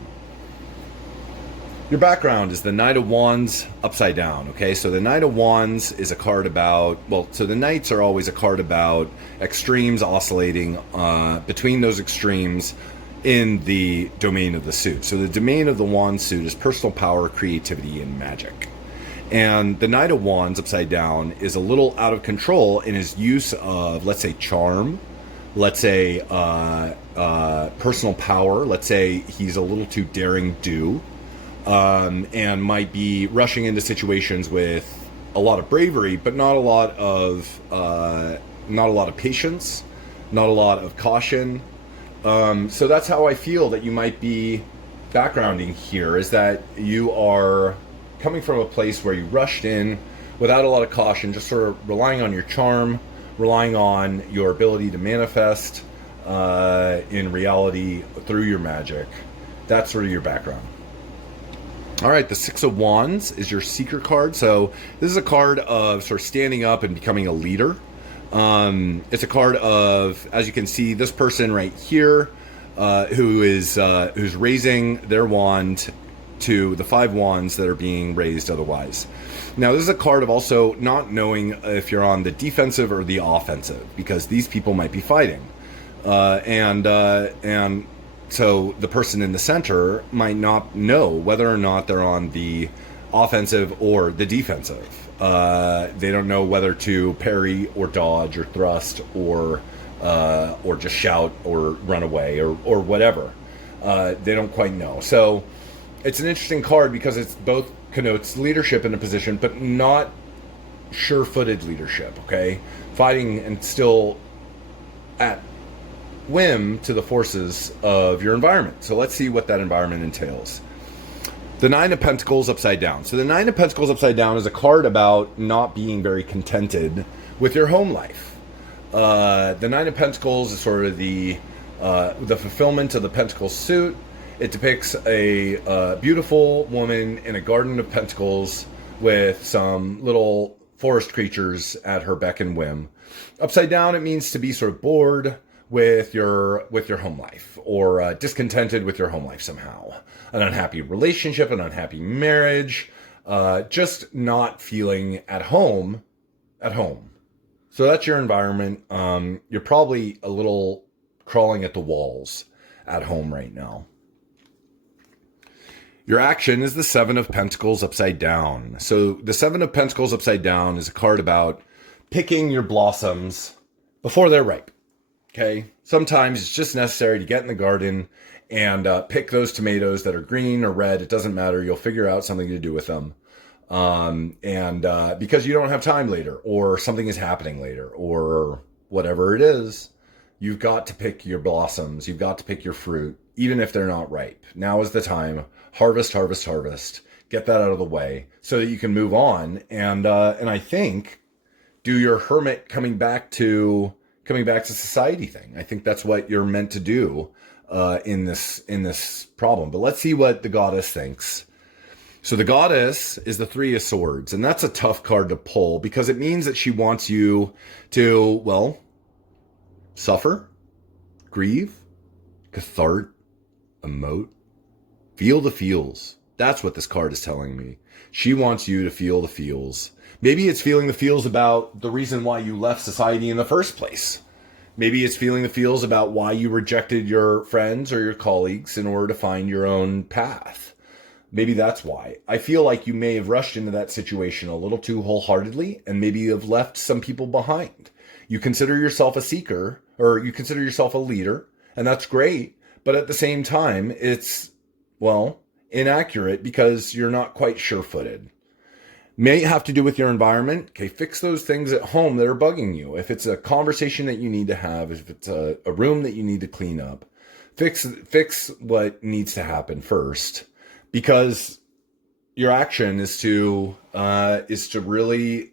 Your background is the Knight of Wands upside down, okay? So the Knight of Wands is a card about, well, so the Knights are always a card about extremes oscillating between those extremes in the domain of the suit. So the domain of the Wand suit is personal power, creativity, and magic. And the Knight of Wands upside down is a little out of control in his use of, let's say, charm, let's say personal power, let's say he's a little too daring do. And might be rushing into situations with a lot of bravery, but not a lot of patience, not a lot of caution. So that's how I feel that you might be backgrounding here, is that you are coming from a place where you rushed in without a lot of caution, just sort of relying on your charm, relying on your ability to manifest in reality through your magic. That's sort of your background. All right, the Six of Wands is your seeker card. So this is a card of sort of standing up and becoming a leader. It's a card of, as you can see, this person right here, who's raising their wand to the 5 wands that are being raised otherwise. Now, this is a card of also not knowing if you're on the defensive or the offensive, because these people might be fighting, and so the person in the center might not know whether or not they're on the offensive or the defensive. They don't know whether to parry or dodge or thrust or just shout or run away or whatever. They don't quite know. So it's an interesting card because it's both connotes leadership in a position, but not sure-footed leadership, okay? Fighting and still at whim to the forces of your environment. So let's see what that environment entails. The Nine of Pentacles upside down. So the Nine of Pentacles upside down is a card about not being very contented with your home life. The Nine of Pentacles is sort of the fulfillment of the Pentacles suit. It depicts a beautiful woman in a garden of pentacles with some little forest creatures at her beck and whim. Upside down, it means to be sort of bored with your home life, or discontented with your home life somehow. An unhappy relationship, an unhappy marriage, just not feeling at home. So that's your environment. You're probably a little crawling at the walls at home right now. Your action is the Seven of Pentacles upside down. So the Seven of Pentacles upside down is a card about picking your blossoms before they're ripe. Okay, sometimes it's just necessary to get in the garden and pick those tomatoes that are green or red. It doesn't matter. You'll figure out something to do with them. Because you don't have time later, or something is happening later, or whatever it is, you've got to pick your blossoms. You've got to pick your fruit, even if they're not ripe. Now is the time. Harvest, harvest, harvest. Get that out of the way so that you can move on. And I think do your hermit coming back to society thing. I think that's what you're meant to do in this problem. But let's see what the goddess thinks. So the goddess is the Three of Swords, and that's a tough card to pull because it means that she wants you to, well, suffer, grieve, cathart, emote, feel the feels. That's what this card is telling me. She wants you to feel the feels. Maybe it's feeling the feels about the reason why you left society in the first place. Maybe it's feeling the feels about why you rejected your friends or your colleagues in order to find your own path. Maybe that's why. I feel like you may have rushed into that situation a little too wholeheartedly, and maybe you have left some people behind. You consider yourself a seeker, or you consider yourself a leader, and that's great. But at the same time, it's, well, inaccurate because you're not quite sure-footed. May have to do with your environment. Okay, fix those things at home that are bugging you. If it's a conversation that you need to have, if it's a room that you need to clean up, fix what needs to happen first. Because your action is to really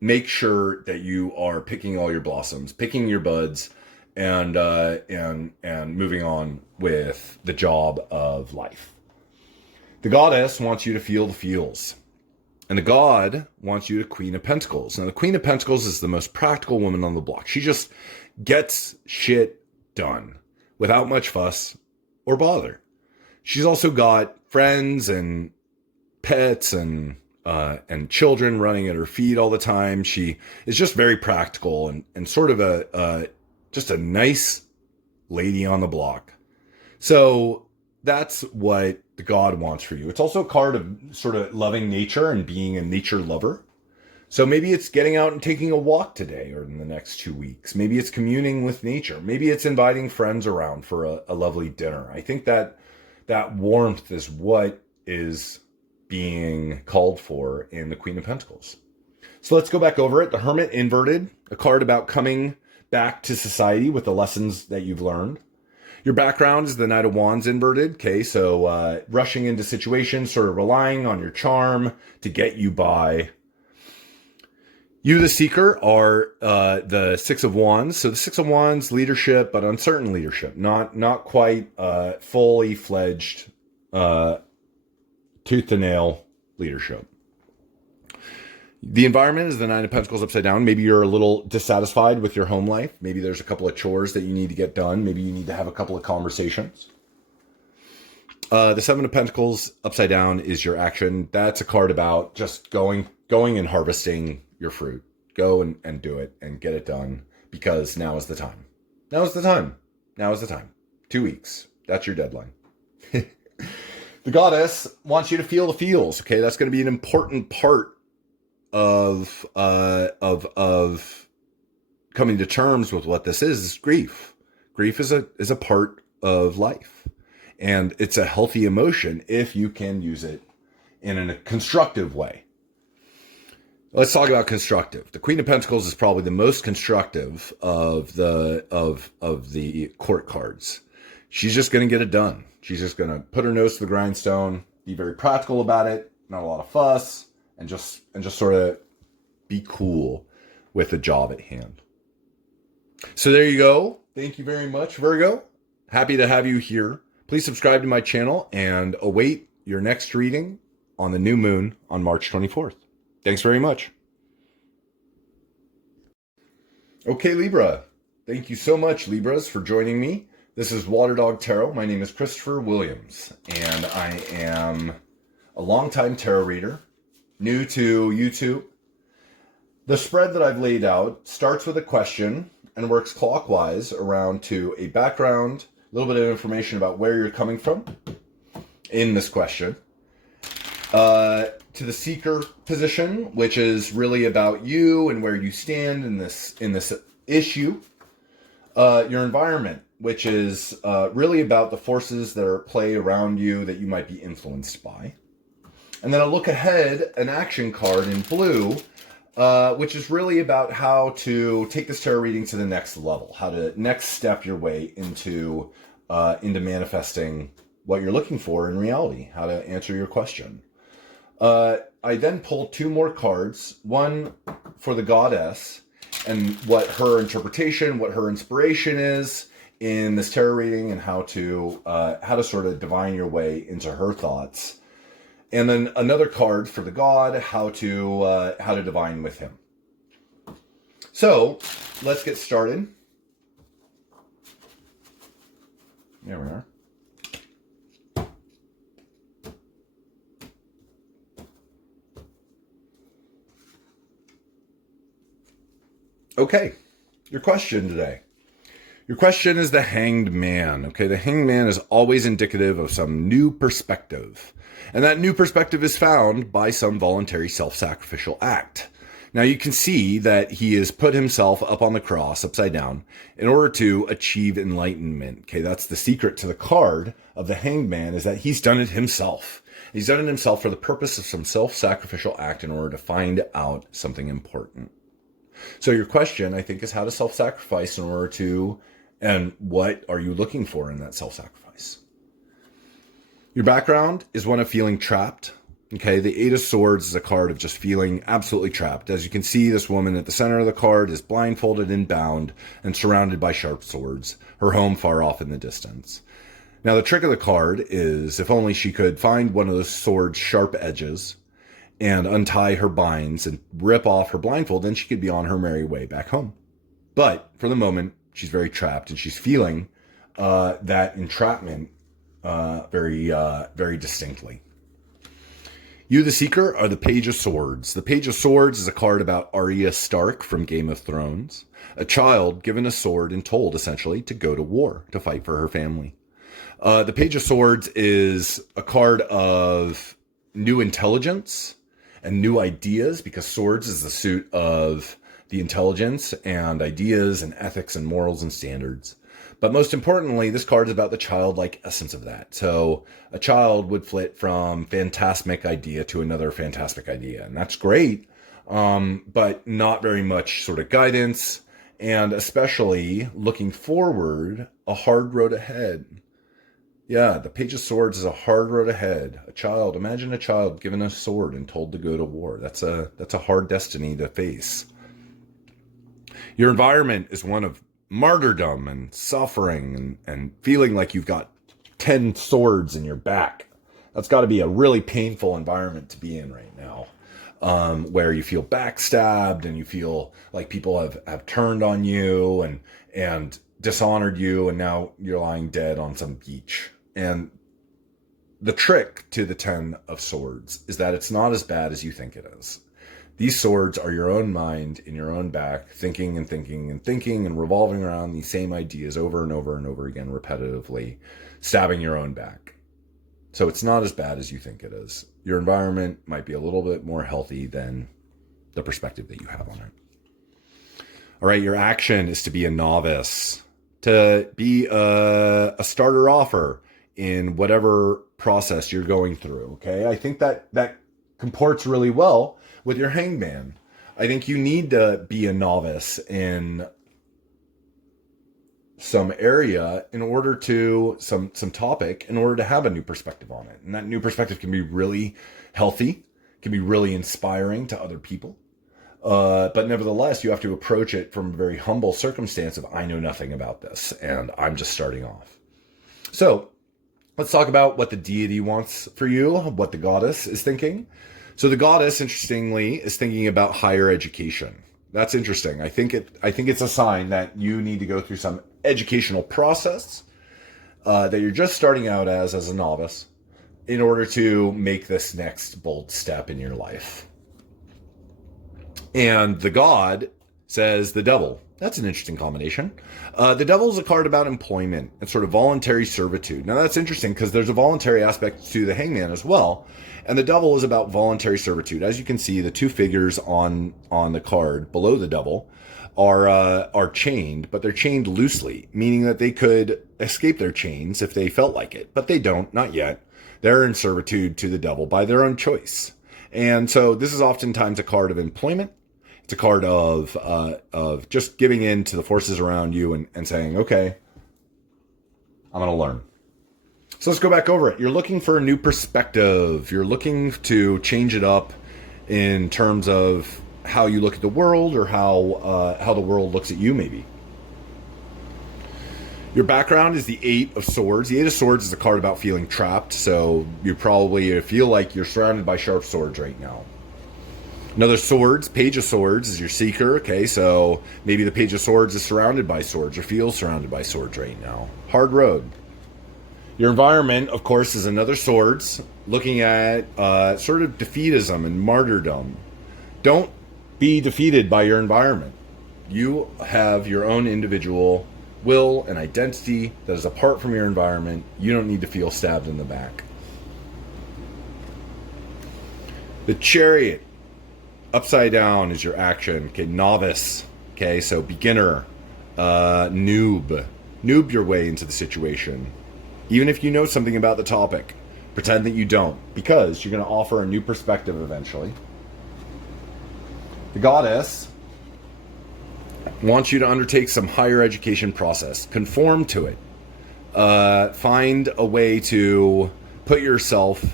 make sure that you are picking all your blossoms, picking your buds, and moving on with the job of life. The goddess wants you to feel the feels. And the god wants you to Queen of Pentacles. Now, the Queen of Pentacles is the most practical woman on the block. She just gets shit done without much fuss or bother. She's also got friends and pets and children running at her feet all the time. She is just very practical and sort of just a nice lady on the block. So that's what the god wants for you. It's also a card of sort of loving nature and being a nature lover. So maybe it's getting out and taking a walk today or in the next 2 weeks. Maybe it's communing with nature. Maybe it's inviting friends around for a lovely dinner. I think that warmth is what is being called for in the Queen of Pentacles. So let's go back over it. The Hermit inverted, a card about coming back to society with the lessons that you've learned. Your background is the Knight of Wands inverted. Okay, so rushing into situations, sort of relying on your charm to get you by. You, the Seeker, are the Six of Wands. So the Six of Wands, leadership, but uncertain leadership. Not quite fully fledged, tooth to nail leadership. The environment is the Nine of Pentacles upside down. Maybe you're a little dissatisfied with your home life. Maybe there's a couple of chores that you need to get done. Maybe you need to have a couple of conversations. The Seven of Pentacles upside down is your action. That's a card about just going and harvesting your fruit. Go and do it and get it done because now is the time. Now is the time. Now is the time. 2 weeks. That's your deadline. The goddess wants you to feel the feels. Okay, that's going to be an important part of coming to terms with what this is grief. Grief is a part of life, and it's a healthy emotion if you can use it in a constructive way. Let's talk about constructive. The Queen of Pentacles is probably the most constructive of the court cards. She's just going to get it done. She's just going to put her nose to the grindstone, be very practical about it, not a lot of fuss, and just sort of be cool with the job at hand. So there you go. Thank you very much, Virgo. Happy to have you here. Please subscribe to my channel and await your next reading on the new moon on March 24th. Thanks very much. Okay, Libra. Thank you so much, Libras, for joining me. This is Water Dog Tarot. My name is Christopher Williams, and I am a longtime tarot reader, new to YouTube. The spread that I've laid out starts with a question and works clockwise around to a background, a little bit of information about where you're coming from in this question, to the seeker position, which is really about you and where you stand in this issue, your environment, which is really about the forces that are at play around you that you might be influenced by. And then a look ahead, an action card in blue, which is really about how to take this tarot reading to the next level, how to next step your way into manifesting what you're looking for in reality, how to answer your question. I then pulled two more cards, one for the goddess and what her interpretation, what her inspiration is in this tarot reading, and how to sort of divine your way into her thoughts. And then another card for the god, how to divine with him. So let's get started. There we are. Okay, your question today. Your question is the Hanged Man. Okay, the Hanged Man is always indicative of some new perspective. And that new perspective is found by some voluntary self-sacrificial act. Now you can see that he has put himself up on the cross, upside down, in order to achieve enlightenment. Okay, that's the secret to the card of the Hanged Man, is that he's done it himself. He's done it himself for the purpose of some self-sacrificial act in order to find out something important. So your question, I think, is how to self-sacrifice in order to, and what are you looking for in that self-sacrifice? Your background is one of feeling trapped. Okay, the Eight of Swords is a card of just feeling absolutely trapped. As you can see, this woman at the center of the card is blindfolded and bound and surrounded by sharp swords, her home far off in the distance. Now, the trick of the card is if only she could find one of those sword's sharp edges and untie her binds and rip off her blindfold, then she could be on her merry way back home. But for the moment, she's very trapped and she's feeling that entrapment very distinctly. You, the Seeker, are the Page of Swords. The Page of Swords is a card about Arya Stark from Game of Thrones, a child given a sword and told, essentially, to go to war, to fight for her family. The Page of Swords is a card of new intelligence and new ideas, because swords is the suit of the intelligence and ideas and ethics and morals and standards. But most importantly, this card is about the childlike essence of that. So a child would flit from phantasmic idea to another phantasmic idea. And that's great, but not very much sort of guidance. And especially looking forward, a hard road ahead. Yeah, the Page of Swords is a hard road ahead. A child, imagine a child given a sword and told to go to war. That's a hard destiny to face. Your environment is one of martyrdom and suffering and feeling like you've got 10 swords in your back. That's got to be a really painful environment to be in right now, where you feel backstabbed and you feel like people have turned on you and dishonored you, and now you're lying dead on some beach. And the trick to the 10 of Swords is that it's not as bad as you think it is. These swords are your own mind in your own back, thinking and thinking and thinking and revolving around these same ideas over and over and over again, repetitively, stabbing your own back. So it's not as bad as you think it is. Your environment might be a little bit more healthy than the perspective that you have on it. All right, your action is to be a novice, to be a starter offer in whatever process you're going through, okay? I think that comports really well with your Hangman. I think you need to be a novice in some area in order to, some topic, in order to have a new perspective on it. And that new perspective can be really healthy, can be really inspiring to other people. But nevertheless, you have to approach it from a very humble circumstance of, I know nothing about this, and I'm just starting off. So let's talk about what the deity wants for you, what the goddess is thinking. So the goddess, interestingly, is thinking about higher education. That's interesting. I think it's a sign that you need to go through some educational process that you're just starting out as a novice in order to make this next bold step in your life. And the god says the devil. That's an interesting combination. The devil is a card about employment and sort of voluntary servitude. Now that's interesting because there's a voluntary aspect to the Hangman as well. And the devil is about voluntary servitude. As you can see, the two figures on the card below the devil are chained, but they're chained loosely, meaning that they could escape their chains if they felt like it. But they don't, not yet. They're in servitude to the devil by their own choice. And so this is oftentimes a card of employment. It's a card of just giving in to the forces around you and saying, okay, I'm going to learn. So let's go back over it. You're looking for a new perspective. You're looking to change it up in terms of how you look at the world, or how the world looks at you, maybe. Your background is the Eight of Swords. The Eight of Swords is a card about feeling trapped. So you probably feel like you're surrounded by sharp swords right now. Another Swords, Page of Swords, is your Seeker. Okay, so maybe the Page of Swords is surrounded by swords or feels surrounded by swords right now. Hard road. Your environment, of course, is another Swords, looking at sort of defeatism and martyrdom. Don't be defeated by your environment. You have your own individual will and identity that is apart from your environment. You don't need to feel stabbed in the back. The Chariot, upside down, is your action. Okay, novice. Okay, so beginner, noob your way into the situation. Even if you know something about the topic, pretend that you don't, because you're going to offer a new perspective eventually. The goddess wants you to undertake some higher education process. Conform to it. Find a way to put yourself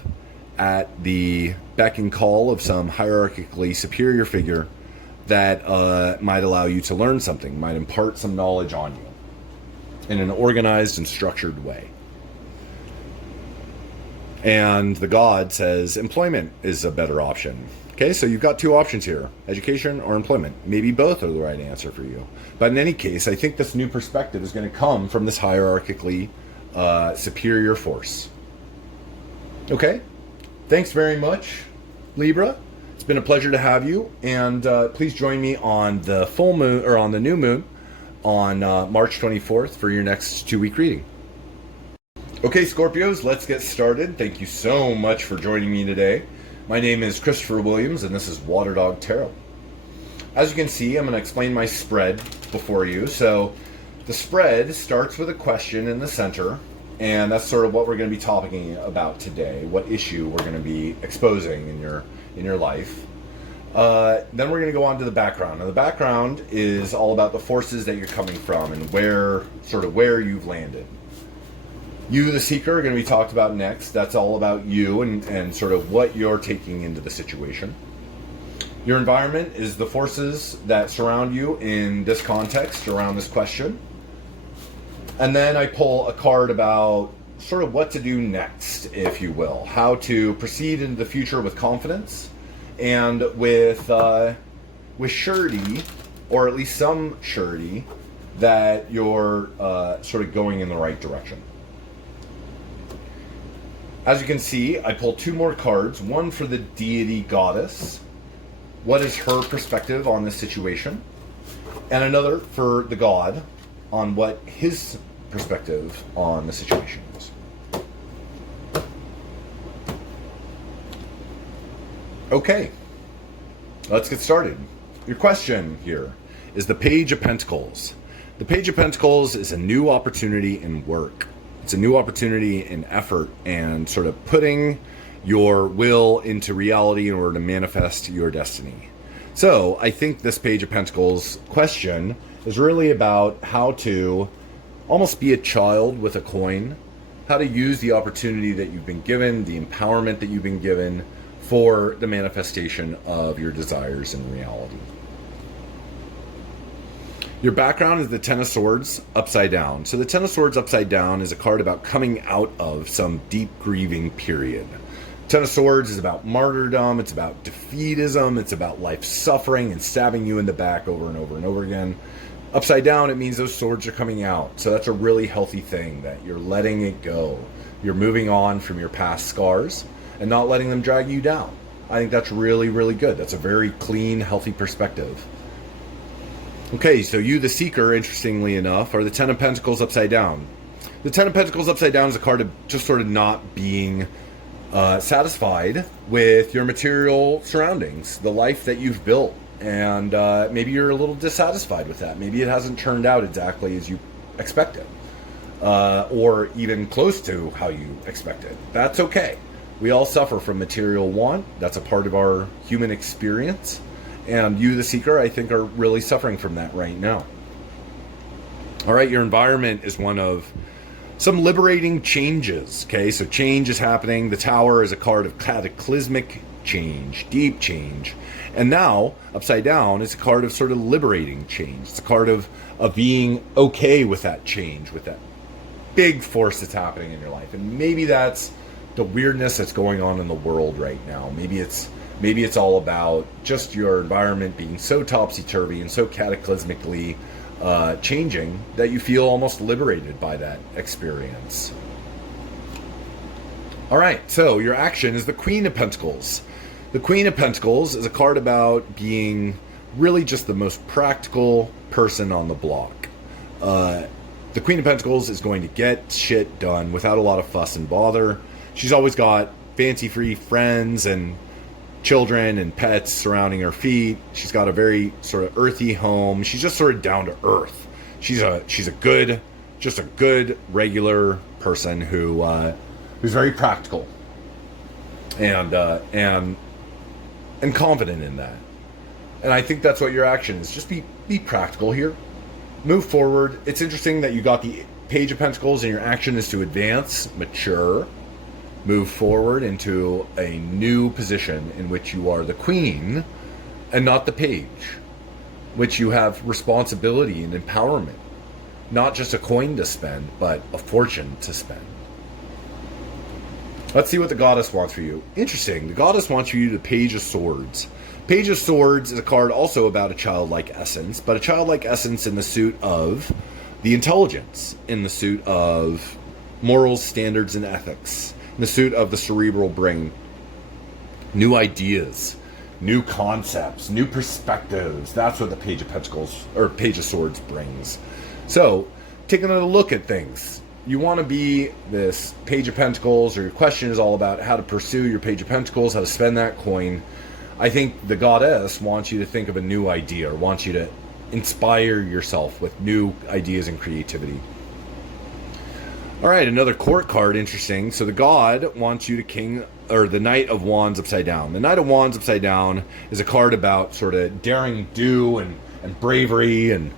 at the beck and call of some hierarchically superior figure that might allow you to learn something, might impart some knowledge on you in an organized and structured way. And the god says employment is a better option. Okay, so you've got two options here, education or employment. Maybe both are the right answer for you. But in any case, I think this new perspective is going to come from this hierarchically superior force. Okay, thanks very much, Libra. It's been a pleasure to have you. And please join me on the full moon, or on the new moon, on March 24th for your next 2-week reading. Okay, Scorpios, let's get started. Thank you so much for joining me today. My name is Christopher Williams, and this is Water Dog Tarot. As you can see, I'm going to explain my spread before you. So the spread starts with a question in the center, and that's sort of what we're going to be talking about today, what issue we're going to be exposing in your life. Then we're going to go on to the background. Now, the background is all about the forces that you're coming from and where you've landed. You, the seeker, are going to be talked about next. That's all about you and sort of what you're taking into the situation. Your environment is the forces that surround you in this context, around this question. And then I pull a card about sort of what to do next, if you will. How to proceed into the future with confidence and with surety, or at least some surety, that you're sort of going in the right direction. As you can see, I pulled 2 more cards, one for the deity goddess, what is her perspective on this situation, and another for the god on what his perspective on the situation is. Okay, let's get started. Your question here is the Page of Pentacles. The Page of Pentacles is a new opportunity in work. It's a new opportunity in effort and sort of putting your will into reality in order to manifest your destiny. So I think this Page of Pentacles question is really about how to almost be a child with a coin, how to use the opportunity that you've been given, the empowerment that you've been given for the manifestation of your desires in reality. Your background is the Ten of Swords upside down. So the Ten of Swords upside down is a card about coming out of some deep grieving period. Ten of Swords is about martyrdom, it's about defeatism, it's about life suffering and stabbing you in the back over and over and over again. Upside down, it means those swords are coming out. So that's a really healthy thing, that you're letting it go. You're moving on from your past scars and not letting them drag you down. I think that's really, really good. That's a very clean, healthy perspective. Okay, so you, the seeker, interestingly enough, are the Ten of Pentacles upside down. The Ten of Pentacles upside down is a card of just sort of not being satisfied with your material surroundings, the life that you've built. And maybe you're a little dissatisfied with that. Maybe it hasn't turned out exactly as you expected, or even close to how you expected. That's okay. We all suffer from material want. That's a part of our human experience. And you, the seeker, I think are really suffering from that right now. All right, your environment is one of some liberating changes. Okay, so change is happening. The Tower is a card of cataclysmic change, deep change. And now, upside down, it's a card of sort of liberating change. It's a card of being okay with that change, with that big force that's happening in your life. And maybe that's the weirdness that's going on in the world right now. Maybe it's all about just your environment being so topsy-turvy and so cataclysmically changing that you feel almost liberated by that experience. All right, so your action is the Queen of Pentacles. The Queen of Pentacles is a card about being really just the most practical person on the block. The Queen of Pentacles is going to get shit done without a lot of fuss and bother. She's always got fancy-free friends and children and pets surrounding her feet. She's got a very sort of earthy home. She's just sort of down to earth. She's a good regular person who's very practical and confident in that. And I think that's what your action is. Just be practical here. Move forward. It's interesting that you got the Page of Pentacles and your action is to advance, mature, move forward into a new position in which you are the queen and not the page, which you have responsibility and empowerment, not just a coin to spend, but a fortune to spend. Let's see what the goddess wants for you. Interesting. The goddess wants for you the Page of Swords. Page of Swords is a card also about a childlike essence, but a childlike essence in the suit of the intelligence, in the suit of morals, standards, and ethics, in the suit of the cerebral brain. New ideas, new concepts, new perspectives. That's what the Page of Pentacles, or Page of Swords brings. So, taking a look at things. You want to be this Page of Pentacles, or your question is all about how to pursue your Page of Pentacles, how to spend that coin. I think the goddess wants you to think of a new idea, or wants you to inspire yourself with new ideas and creativity. All right, another court card, interesting. So the god wants you to the Knight of Wands upside down. The Knight of Wands upside down is a card about sort of daring do and bravery and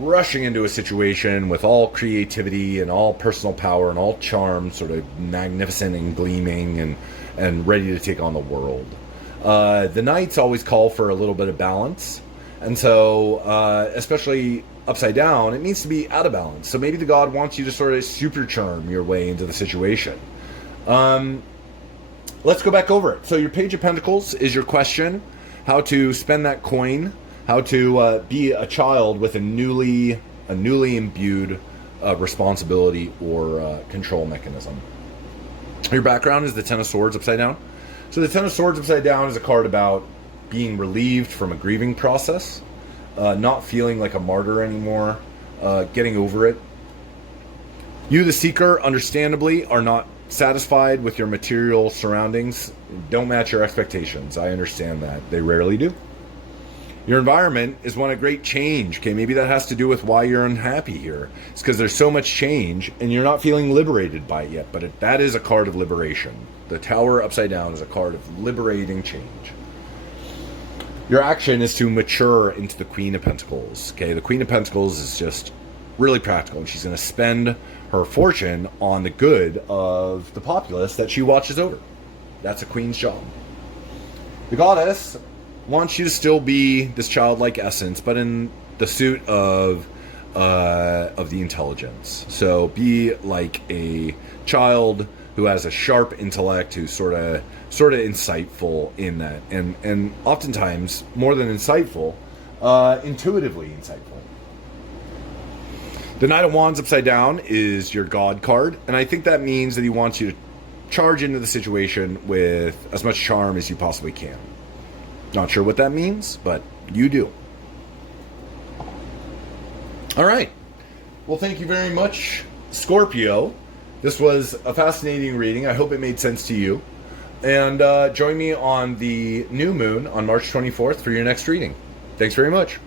rushing into a situation with all creativity and all personal power and all charm, sort of magnificent and gleaming and ready to take on the world. The Knights always call for a little bit of balance, and so especially upside down, it needs to be out of balance. So maybe the god wants you to sort of super charm your way into the situation. Let's go back over it. So your Page of Pentacles is your question, how to spend that coin, how to be a child with a newly imbued responsibility or control mechanism. Your background is the Ten of Swords upside down. So the Ten of Swords upside down is a card about being relieved from a grieving process, not feeling like a martyr anymore, getting over it. You, the seeker, understandably, are not satisfied with your material surroundings. Don't match your expectations. I understand that. They rarely do. Your environment is one of great change. Okay, maybe that has to do with why you're unhappy here. It's because there's so much change and you're not feeling liberated by it yet. But that is a card of liberation. The Tower upside down is a card of liberating change. Your action is to mature into the Queen of Pentacles. Okay, the Queen of Pentacles is just really practical, and she's going to spend her fortune on the good of the populace that she watches over. That's a queen's job. The goddess wants you to still be this childlike essence, but in the suit of the intelligence. So be like a child who has a sharp intellect, who's sort of insightful in that, and oftentimes more than insightful, intuitively insightful. The Knight of Wands upside down is your God card, and I think that means that he wants you to charge into the situation with as much charm as you possibly can. Not sure what that means, but you do. All right. Well, thank you very much, Scorpio. This was a fascinating reading. I hope it made sense to you. And join me on the new moon on March 24th for your next reading. Thanks very much.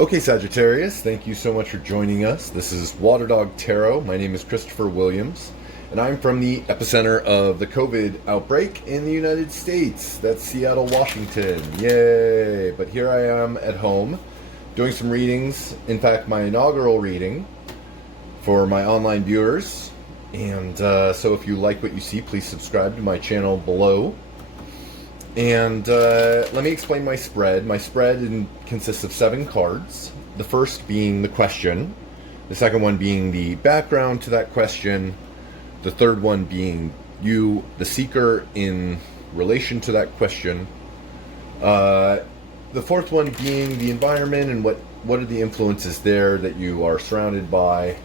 Okay, Sagittarius, thank you so much for joining us. This is Waterdog Tarot. My name is Christopher Williams, and I'm from the epicenter of the COVID outbreak in the United States. That's Seattle, Washington. Yay! But here I am at home doing some readings. In fact, my inaugural reading for my online viewers. And so if you like what you see, please subscribe to my channel below. And let me explain my spread. My spread consists of 7 cards. The first being the question. The second one being the background to that question. The third one being you, the seeker, in relation to that question. The fourth one being the environment and what are the influences there that you are surrounded by.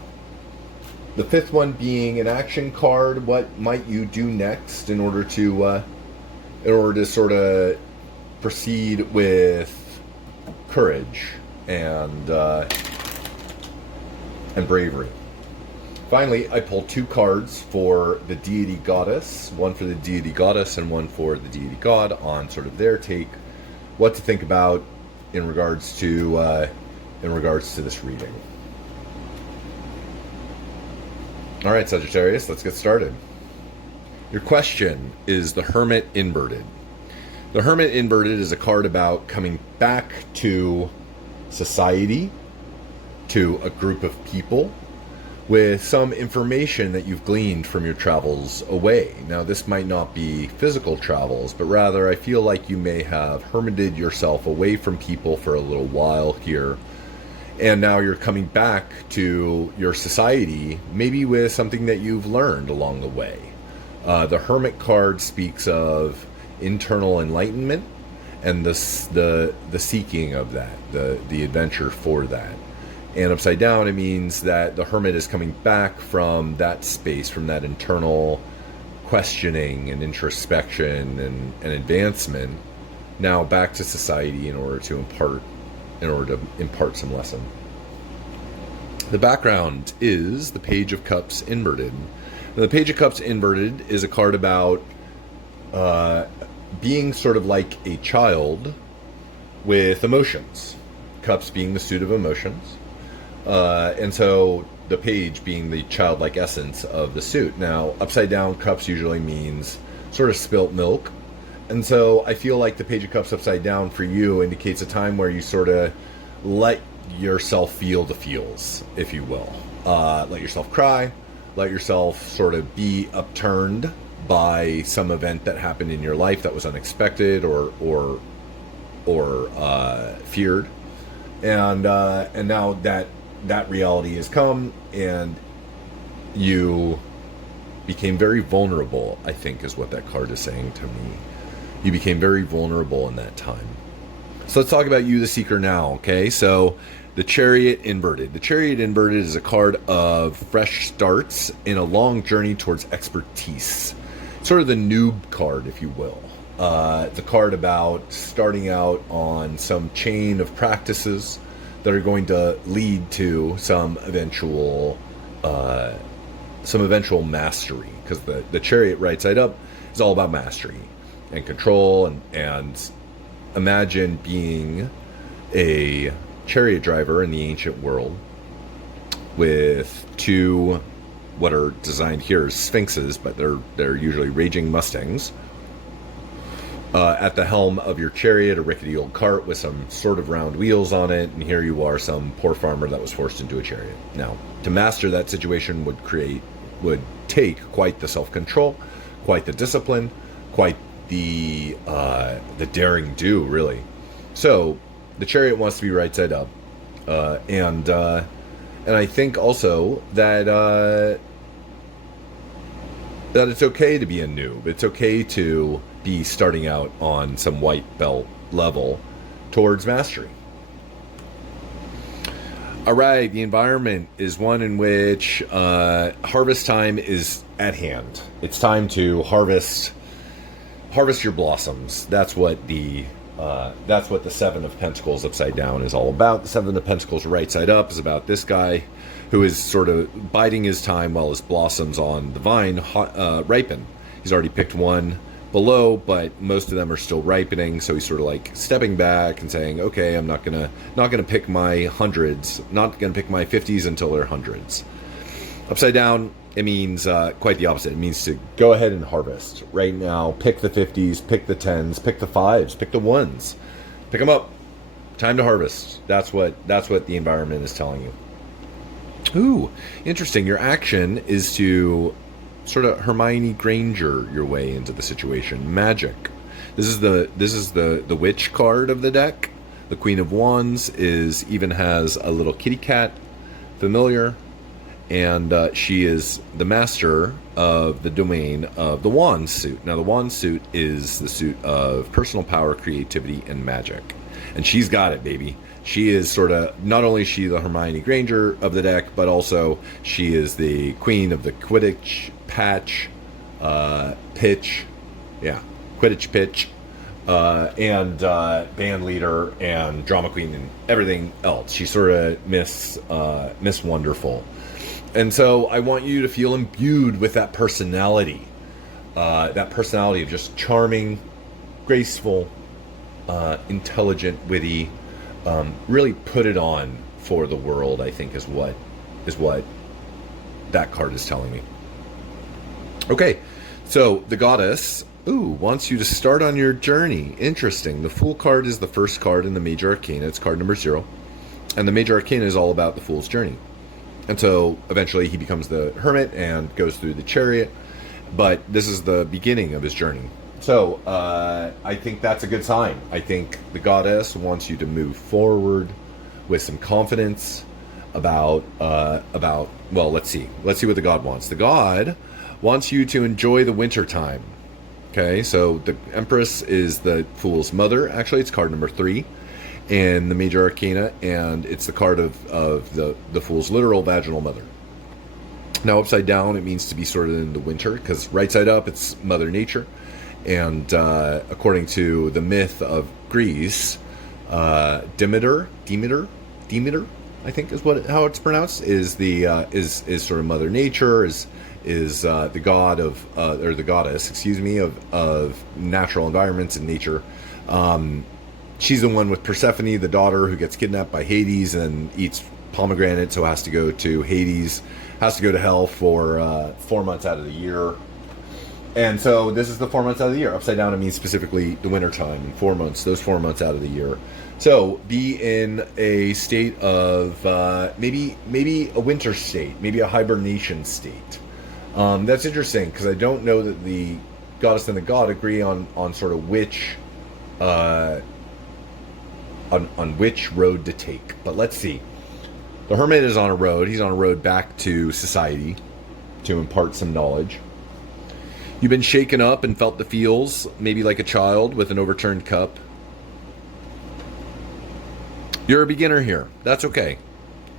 The fifth one being an action card. What might you do next in order to sort of proceed with courage and bravery. Finally, I pulled 2 cards for the deity goddess, one for the deity goddess and one for the deity god, on sort of their take, what to think about in regards to this reading. All right, Sagittarius, let's get started. Your question is the Hermit inverted. The Hermit inverted is a card about coming back to society, to a group of people, with some information that you've gleaned from your travels away. Now, this might not be physical travels, but rather I feel like you may have hermited yourself away from people for a little while here, and now you're coming back to your society, maybe with something that you've learned along the way. The Hermit card speaks of internal enlightenment and the seeking of that, the adventure for that. And upside down, it means that the Hermit is coming back from that space, from that internal questioning and introspection and advancement, now back to society in order to impart some lesson. The background is the Page of Cups inverted. Now, the Page of Cups inverted is a card about being sort of like a child with emotions. Cups being the suit of emotions. And so the page being the childlike essence of the suit. Now, upside down cups usually means sort of spilt milk. And so I feel like the Page of Cups upside down for you indicates a time where you sort of let yourself feel the feels, if you will. Let yourself cry. Let yourself sort of be upturned by some event that happened in your life that was unexpected or feared. And now that reality has come, and you became very vulnerable, I think is what that card is saying to me. You became very vulnerable in that time. So let's talk about you, the seeker, now, okay? So the Chariot inverted. The Chariot inverted is a card of fresh starts in a long journey towards expertise. Sort of the noob card, if you will. It's a card about starting out on some chain of practices that are going to lead to some eventual mastery, because the Chariot right side up is all about mastery and control, and imagine being a chariot driver in the ancient world with two what are designed here as sphinxes, but they're usually raging mustangs. At the helm of your chariot, a rickety old cart with some sort of round wheels on it, and here you are, some poor farmer that was forced into a chariot. Now, to master that situation would take quite the self-control, quite the discipline, quite the daring do, really. So, the Chariot wants to be right side up, and I think also that it's okay to be a noob. It's okay to be starting out on some white belt level towards mastery. All right, the environment is one in which harvest time is at hand. It's time to harvest your blossoms. That's what the Seven of Pentacles upside down is all about. The Seven of Pentacles right side up is about this guy who is sort of biding his time while his blossoms on the vine ripen. He's already picked one below, but most of them are still ripening, so he's sort of like stepping back and saying, okay, I'm not gonna pick my hundreds, not gonna pick my 50s until they're hundreds. Upside down, it means quite the opposite. It means to go ahead and harvest right now. Pick the 50s, pick the 10s, pick the 5s, pick the 1s, pick them up. Time to harvest. That's what the environment is telling you. Ooh, interesting. Your action is to sort of Hermione Granger your way into the situation. Magic. This is the witch card of the deck. The Queen of Wands even has a little kitty cat familiar, and she is the master of the domain of the Wand suit. Now, the Wand suit is the suit of personal power, creativity, and magic, and she's got it, baby. She is sort of, not only is she the Hermione Granger of the deck, but also she is the queen of the Quidditch pitch, and band leader and drama queen and everything else. She's sort of Miss Wonderful. And so I want you to feel imbued with that personality of just charming, graceful, intelligent, witty. Really put it on for the world, I think is what that card is telling me. Okay, so the Goddess, wants you to start on your journey. Interesting. The Fool card is the first card in the Major Arcana. It's card number 0. And the Major Arcana is all about the Fool's journey. And so eventually he becomes the hermit and goes through the chariot. But this is the beginning of his journey. So I think that's a good sign. I think the goddess wants you to move forward with some confidence about well, let's see what the god wants. The god wants you to enjoy the winter time. Okay, so the Empress is the Fool's mother. Actually, it's card number 3 in the Major Arcana, and it's the card of the Fool's literal vaginal mother. Now, upside down, it means to be sort of in the winter, because right side up, it's Mother Nature. And according to the myth of Greece, Demeter, I think is how it's pronounced, is the is sort of Mother Nature, is the god of or the goddess, excuse me, of natural environments and nature. She's the one with Persephone, the daughter who gets kidnapped by Hades and eats pomegranate, so has to go to Hades, has to go to hell for 4 months out of the year. And so this is the 4 months out of the year. Upside down, it means specifically the winter time, and 4 months, those 4 months out of the year. So be in a state of maybe a winter state, maybe a hibernation state. That's interesting, because I don't know that the goddess and the god agree on sort of which on which road to take. But let's see. The hermit is on a road. He's on a road back to society to impart some knowledge. You've been shaken up and felt the feels, maybe like a child with an overturned cup. You're a beginner here. That's okay.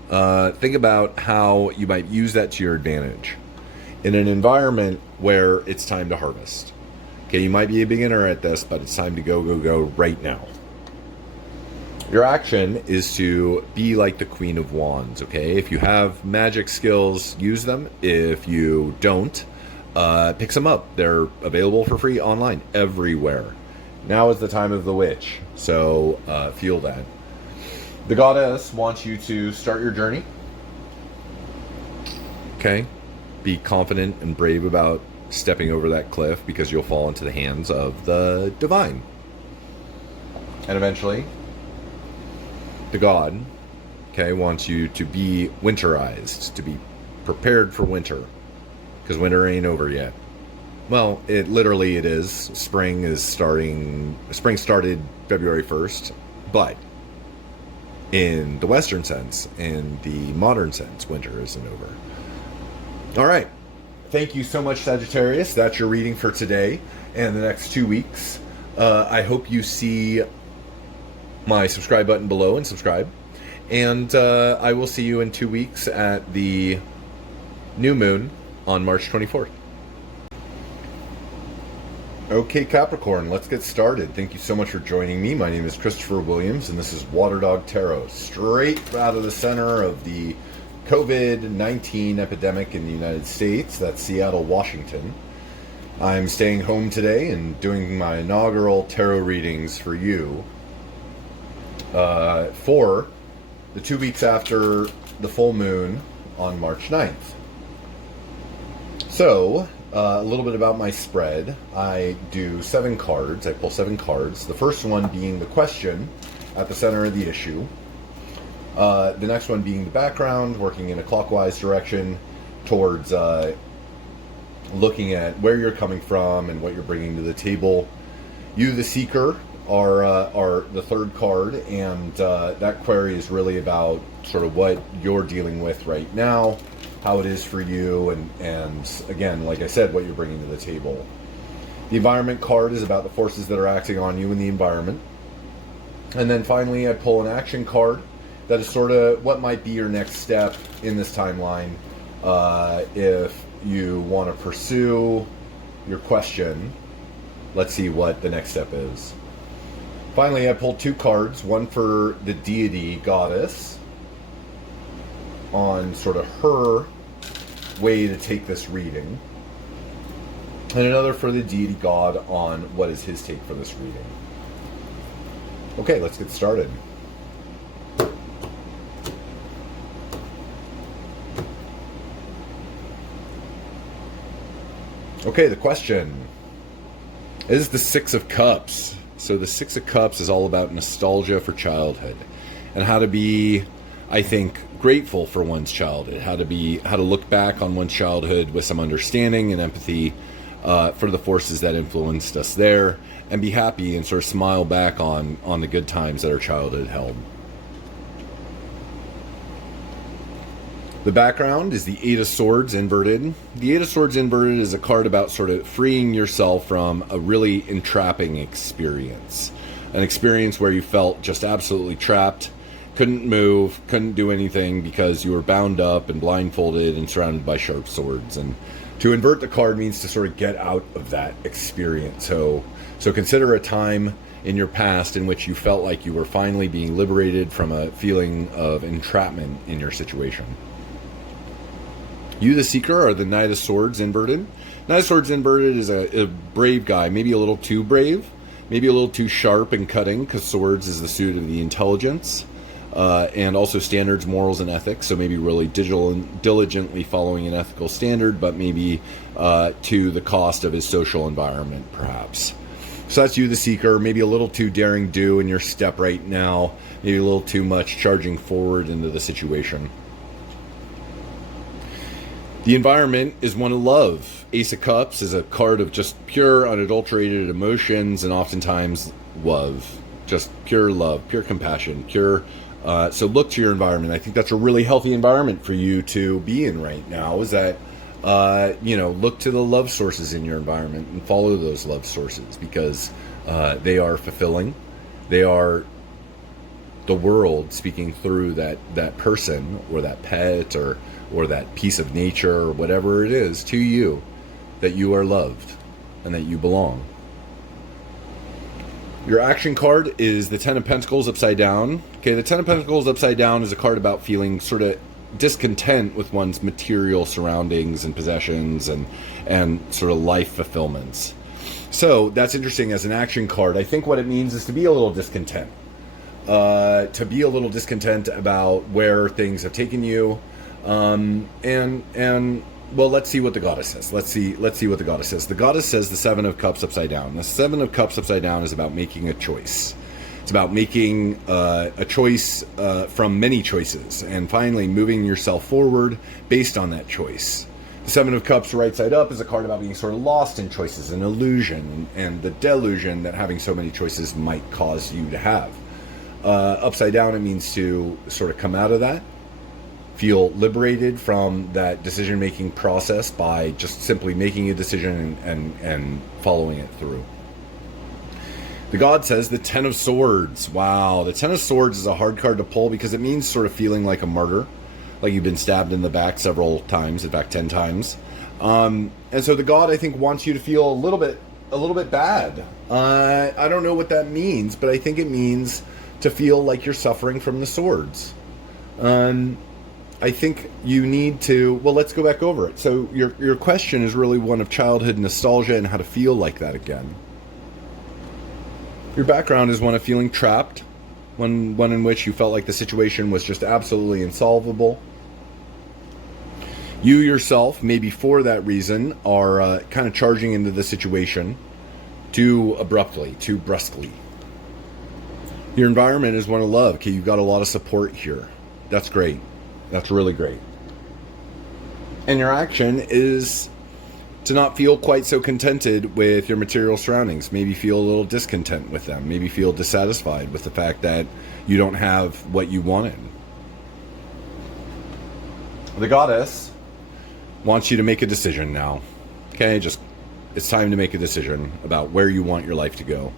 Think about how you might use that to your advantage in an environment where it's time to harvest. Okay, you might be a beginner at this, but it's time to go right now. Your action is to be like the Queen of Wands, okay? If you have magic skills, use them. If you don't, pick some up. They're available for free online everywhere. Now is the time of the witch, so feel that. The goddess wants you to start your journey. Okay? Be confident and brave about stepping over that cliff, because you'll fall into the hands of the divine. And eventually, the god, okay, wants you to be winterized, to be prepared for winter, because winter ain't over yet. Well, it is. Spring started February 1st, but in the Western sense, in the modern sense, winter isn't over. All right. Thank you so much, Sagittarius. That's your reading for today and the next 2 weeks. I hope you see my subscribe button below and subscribe. And I will see you in 2 weeks at the new moon on March 24th. Okay, Capricorn, let's get started. Thank you so much for joining me. My name is Christopher Williams, and this is Water Dog Tarot, straight out of the center of the COVID-19 epidemic in the United States. That's Seattle, Washington. I'm staying home today and doing my inaugural tarot readings for you for the 2 weeks after the full moon on March 9th. So, a little bit about my spread. I do 7 cards. I pull 7 cards. The first one being the question at the center of the issue. The next one being the background, working in a clockwise direction towards looking at where you're coming from and what you're bringing to the table. You, the seeker, are the third card, and that query is really about sort of what you're dealing with right now, how it is for you, and again, like I said, what you're bringing to the table. The environment card is about the forces that are acting on you in the environment. And then finally, I pull an action card that is sort of what might be your next step in this timeline if you want to pursue your question. Let's see what the next step is. Finally, I pulled 2 cards, one for the deity goddess on sort of her way to take this reading, and another for the deity god on what is his take for this reading. Okay, let's get started. Okay, the question is the 6 of Cups. So the 6 of Cups is all about nostalgia for childhood and how to be, I think, grateful for one's childhood, how to look back on one's childhood with some understanding and empathy for the forces that influenced us there, and be happy and sort of smile back on the good times that our childhood held. The background is the Eight of Swords inverted. The Eight of Swords inverted is a card about sort of freeing yourself from a really entrapping experience. An experience where you felt just absolutely trapped, couldn't move, couldn't do anything because you were bound up and blindfolded and surrounded by sharp swords. And to invert the card means to sort of get out of that experience. So consider a time in your past in which you felt like you were finally being liberated from a feeling of entrapment in your situation. You, the Seeker, are the Knight of Swords inverted. Knight of Swords inverted is a brave guy, maybe a little too brave, maybe a little too sharp and cutting, because swords is the suit of the intelligence, and also standards, morals, and ethics. So maybe really diligently following an ethical standard, but maybe to the cost of his social environment, perhaps. So that's you, the Seeker. Maybe a little too daring do in your step right now. Maybe a little too much charging forward into the situation. The environment is one of love. Ace of Cups is a card of just pure, unadulterated emotions, and oftentimes love. Just pure love, pure compassion, pure... so look to your environment. I think that's a really healthy environment for you to be in right now, is that, look to the love sources in your environment and follow those love sources, because they are fulfilling. They are the world speaking through that person or that pet or that piece of nature or whatever it is to you, that you are loved and that you belong. Your action card is the Ten of Pentacles upside down. Okay, the Ten of Pentacles upside down is a card about feeling sort of discontent with one's material surroundings and possessions and sort of life fulfillments. So that's interesting as an action card. I think what it means is to be a little discontent. To be a little discontent about where things have taken you. Well, let's see what the goddess says. Let's see what the goddess says. The goddess says the Seven of Cups upside down. The Seven of Cups upside down is about making a choice. It's about making a choice from many choices and finally moving yourself forward based on that choice. The Seven of Cups right side up is a card about being sort of lost in choices, an illusion, and the delusion that having so many choices might cause you to have. Upside down, it means to sort of come out of that. Feel liberated from that decision-making process by just simply making a decision and following it through. The god says the Ten of Swords. Wow, the Ten of Swords is a hard card to pull because it means sort of feeling like a martyr, like you've been stabbed in the back several times, in fact 10 times. And so the god, I think, wants you to feel a little bit bad. I don't know what that means, but I think it means to feel like you're suffering from the swords. I think you need to, well, let's go back over it. So your question is really one of childhood nostalgia and how to feel like that again. Your background is one of feeling trapped, one in which you felt like the situation was just absolutely insolvable. You yourself, maybe for that reason, are kind of charging into the situation too abruptly, too brusquely. Your environment is one of love. Okay, you've got a lot of support here. That's great. That's really great. And your action is to not feel quite so contented with your material surroundings. Maybe feel a little discontent with them. Maybe feel dissatisfied with the fact that you don't have what you wanted. The goddess wants you to make a decision now. Okay, it's time to make a decision about where you want your life to go.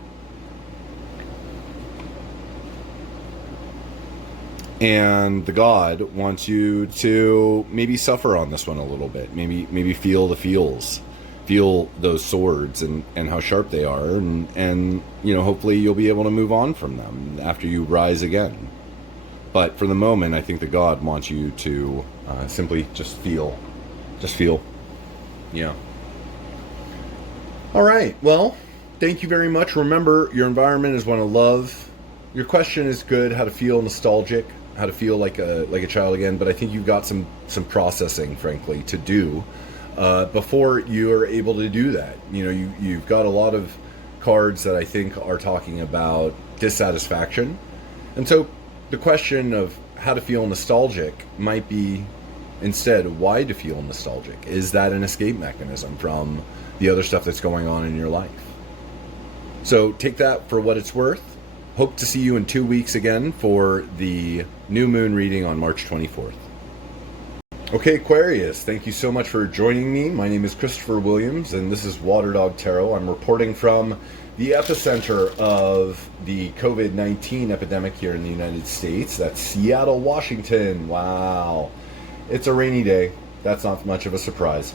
And the god wants you to maybe suffer on this one a little bit. Maybe feel the feels. Feel those swords and how sharp they are. And hopefully you'll be able to move on from them after you rise again. But for the moment, I think the god wants you to simply just feel. Just feel. Yeah. All right. Well, thank you very much. Remember, your environment is one of love. Your question is good, how to feel nostalgic, how to feel like a child again, but I think you've got some processing, frankly, to do before you are able to do that. You've got a lot of cards that I think are talking about dissatisfaction. And so the question of how to feel nostalgic might be instead why to feel nostalgic. Is that an escape mechanism from the other stuff that's going on in your life? So take that for what it's worth. Hope to see you in 2 weeks again for the new moon reading on March 24th. Okay, Aquarius, thank you so much for joining me. My name is Christopher Williams, and this is Water Dog Tarot. I'm reporting from the epicenter of the COVID-19 epidemic here in the United States. That's Seattle, Washington. Wow. It's a rainy day. That's not much of a surprise.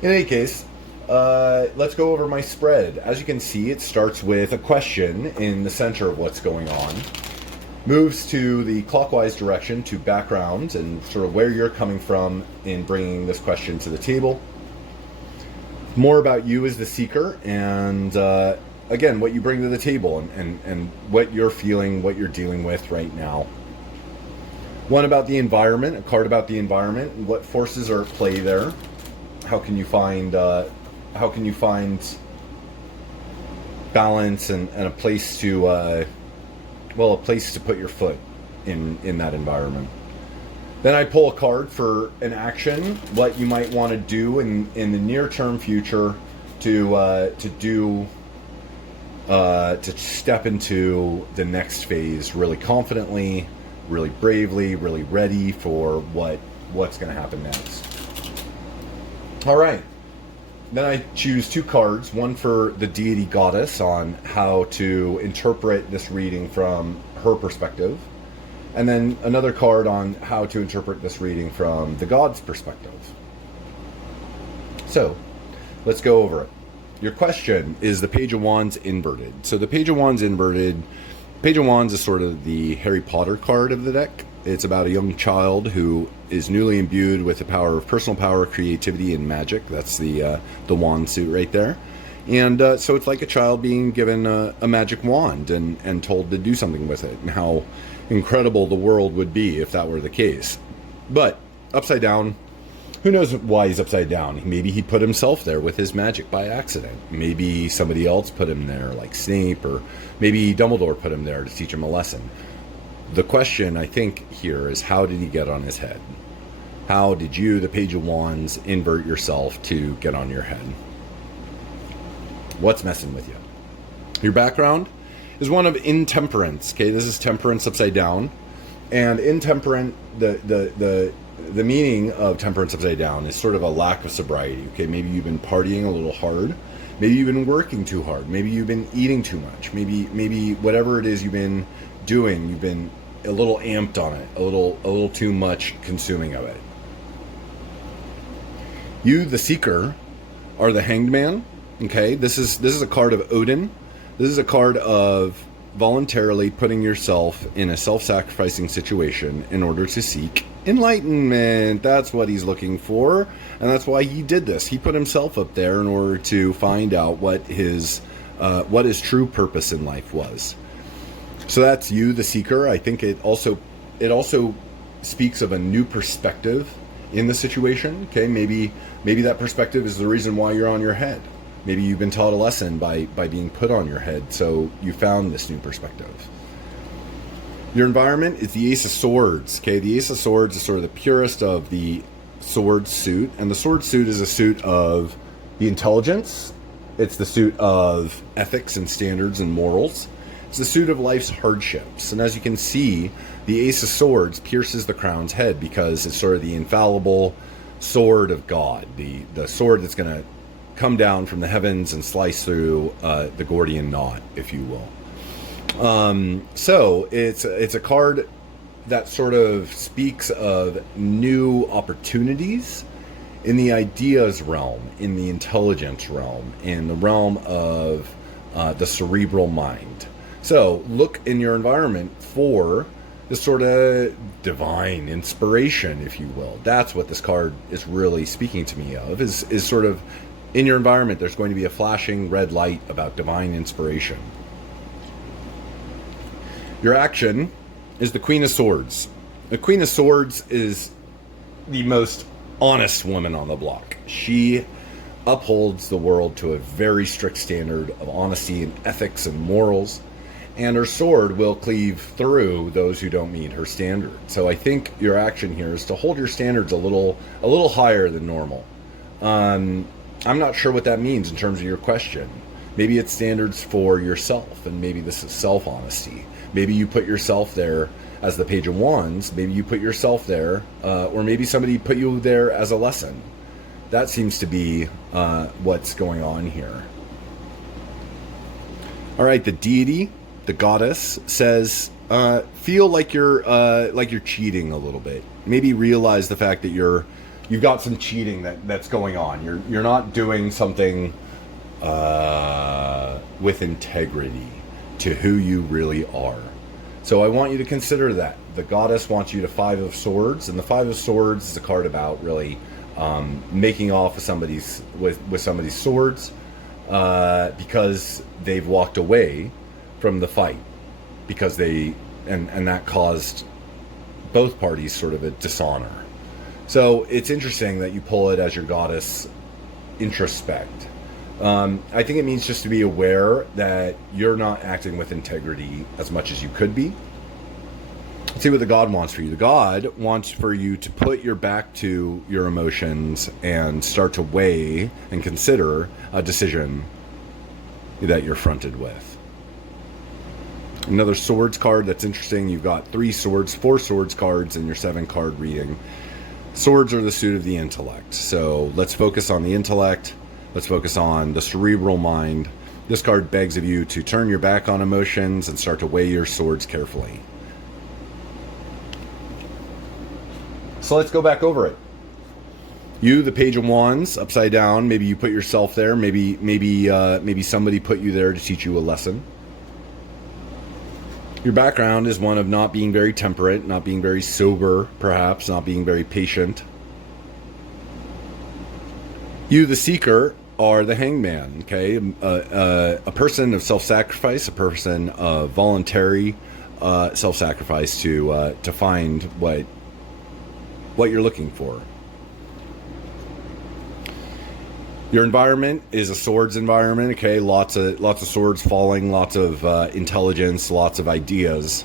In any case, let's go over my spread. As you can see, it starts with a question in the center of what's going on. Moves to the clockwise direction to background and sort of where you're coming from in bringing this question to the table. More about you as the seeker, and again, what you bring to the table and what you're feeling, what you're dealing with right now. One about the environment, a card about the environment, and what forces are at play there. How can you find balance and a place to a place to put your foot in that environment. Then I pull a card for an action, what you might want to do in the near term future to step into the next phase really confidently, really bravely, really ready for what's going to happen next. All right. Then I choose 2 cards, one for the deity goddess on how to interpret this reading from her perspective, and then another card on how to interpret this reading from the god's perspective. So, let's go over it. Your question is the Page of Wands inverted. So the Page of Wands inverted, Page of Wands is sort of the Harry Potter card of the deck. It's about a young child who is newly imbued with the power of personal power, creativity, and magic. That's the wand suit right there. And so it's like a child being given a magic wand and told to do something with it, and how incredible the world would be if that were the case. But upside down, who knows why he's upside down? Maybe he put himself there with his magic by accident. Maybe somebody else put him there, like Snape, or maybe Dumbledore put him there to teach him a lesson. The question, I think, here is how did he get on his head? How did you, the Page of Wands, invert yourself to get on your head? What's messing with you? Your background is one of intemperance. Okay, this is temperance upside down. And intemperant, the meaning of temperance upside down is sort of a lack of sobriety. Okay, maybe you've been partying a little hard. Maybe you've been working too hard. Maybe you've been eating too much. Maybe whatever it is you've been doing, you've been a little amped on it, a little too much consuming of it. You, the seeker, are the Hanged Man. Okay, this is a card of Odin. This is a card of voluntarily putting yourself in a self-sacrificing situation in order to seek enlightenment. That's what he's looking for, and that's why he did this. He put himself up there in order to find out what his true purpose in life was. So that's you, the seeker. I think it also speaks of a new perspective in the situation. Okay, maybe that perspective is the reason why you're on your head. Maybe you've been taught a lesson by being put on your head, so you found this new perspective. Your environment is the Ace of Swords. Okay, the Ace of Swords is sort of the purest of the sword suit, and the sword suit is a suit of the intelligence. It's the suit of ethics and standards and morals. It's the suit of life's hardships. And as you can see, the Ace of Swords pierces the crown's head because it's sort of the infallible sword of God, the sword that's going to come down from the heavens and slice through the Gordian knot, if you will. So it's a card that sort of speaks of new opportunities in the ideas realm, in the intelligence realm, in the realm of the cerebral mind. So look in your environment for this sort of divine inspiration, if you will. That's what this card is really speaking to me of, is sort of in your environment there's going to be a flashing red light about divine inspiration. Your action is the Queen of Swords. The Queen of Swords is the most honest woman on the block. She upholds the world to a very strict standard of honesty and ethics and morals. and her sword will cleave through those who don't meet her standard. So I think your action here is to hold your standards a little higher than normal. I'm not sure what that means in terms of your question. Maybe it's standards for yourself, and maybe this is self-honesty. Maybe you put yourself there as the Page of Wands. Maybe you put yourself there, or maybe somebody put you there as a lesson. That seems to be what's going on here. All right, the deity, the goddess, says, feel like you're cheating a little bit. Maybe realize the fact that you've got some cheating that's going on. You're not doing something with integrity to who you really are. So I want you to consider that. The goddess wants you to Five of Swords, and the Five of Swords is a card about really making off with somebody's swords because they've walked away from the fight, because and that caused both parties sort of a dishonor. So it's interesting that you pull it as your goddess introspect. I think it means just to be aware that you're not acting with integrity as much as you could be. Let's see what the God wants for you. The God wants for you to put your back to your emotions and start to weigh and consider a decision that you're fronted with. Another swords card that's interesting. You've got 4 swords cards in your 7-card reading. Swords are the suit of the intellect. So let's focus on the intellect. Let's focus on the cerebral mind. This card begs of you to turn your back on emotions and start to weigh your swords carefully. So let's go back over it. You, the Page of Wands, upside down. Maybe you put yourself there. Maybe somebody put you there to teach you a lesson. Your background is one of not being very temperate, not being very sober, perhaps, not being very patient. You, the Seeker, are the Hangman, okay? A person of self-sacrifice, a person of voluntary self-sacrifice to find what you're looking for. Your environment is a swords environment, okay? Lots of swords falling, lots of intelligence, lots of ideas.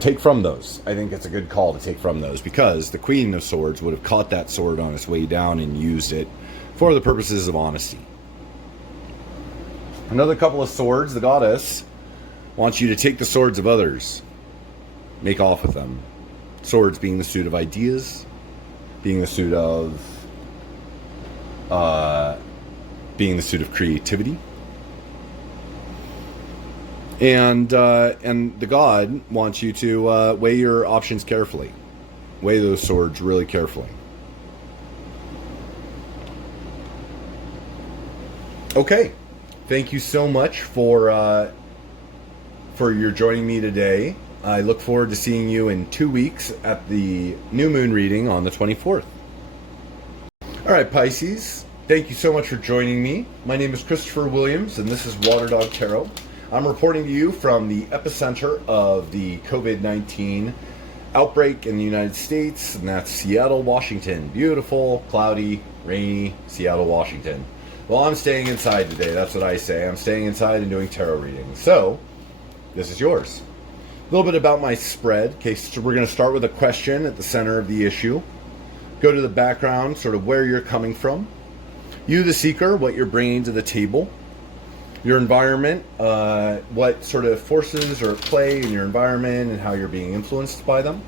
Take from those. I think it's a good call to take from those, because the Queen of Swords would have caught that sword on its way down and used it for the purposes of honesty. Another couple of swords, the Goddess wants you to take the swords of others, make off with them. Swords being the suit of ideas, being the suit of creativity. And the God wants you to weigh your options carefully. Weigh those swords really carefully. Okay. Thank you so much for your joining me today. I look forward to seeing you in 2 weeks at the new moon reading on the 24th. All right, Pisces. Thank you so much for joining me. My name is Christopher Williams, and this is Water Dog Tarot. I'm reporting to you from the epicenter of the COVID-19 outbreak in the United States, and that's Seattle, Washington. Beautiful, cloudy, rainy Seattle, Washington. Well, I'm staying inside today. That's what I say. I'm staying inside and doing tarot readings. So, this is yours. A little bit about my spread. Okay, so we're going to start with a question at the center of the issue. Go to the background, sort of where you're coming from. You, the Seeker, what you're bringing to the table. Your environment, what sort of forces are at play in your environment and how you're being influenced by them.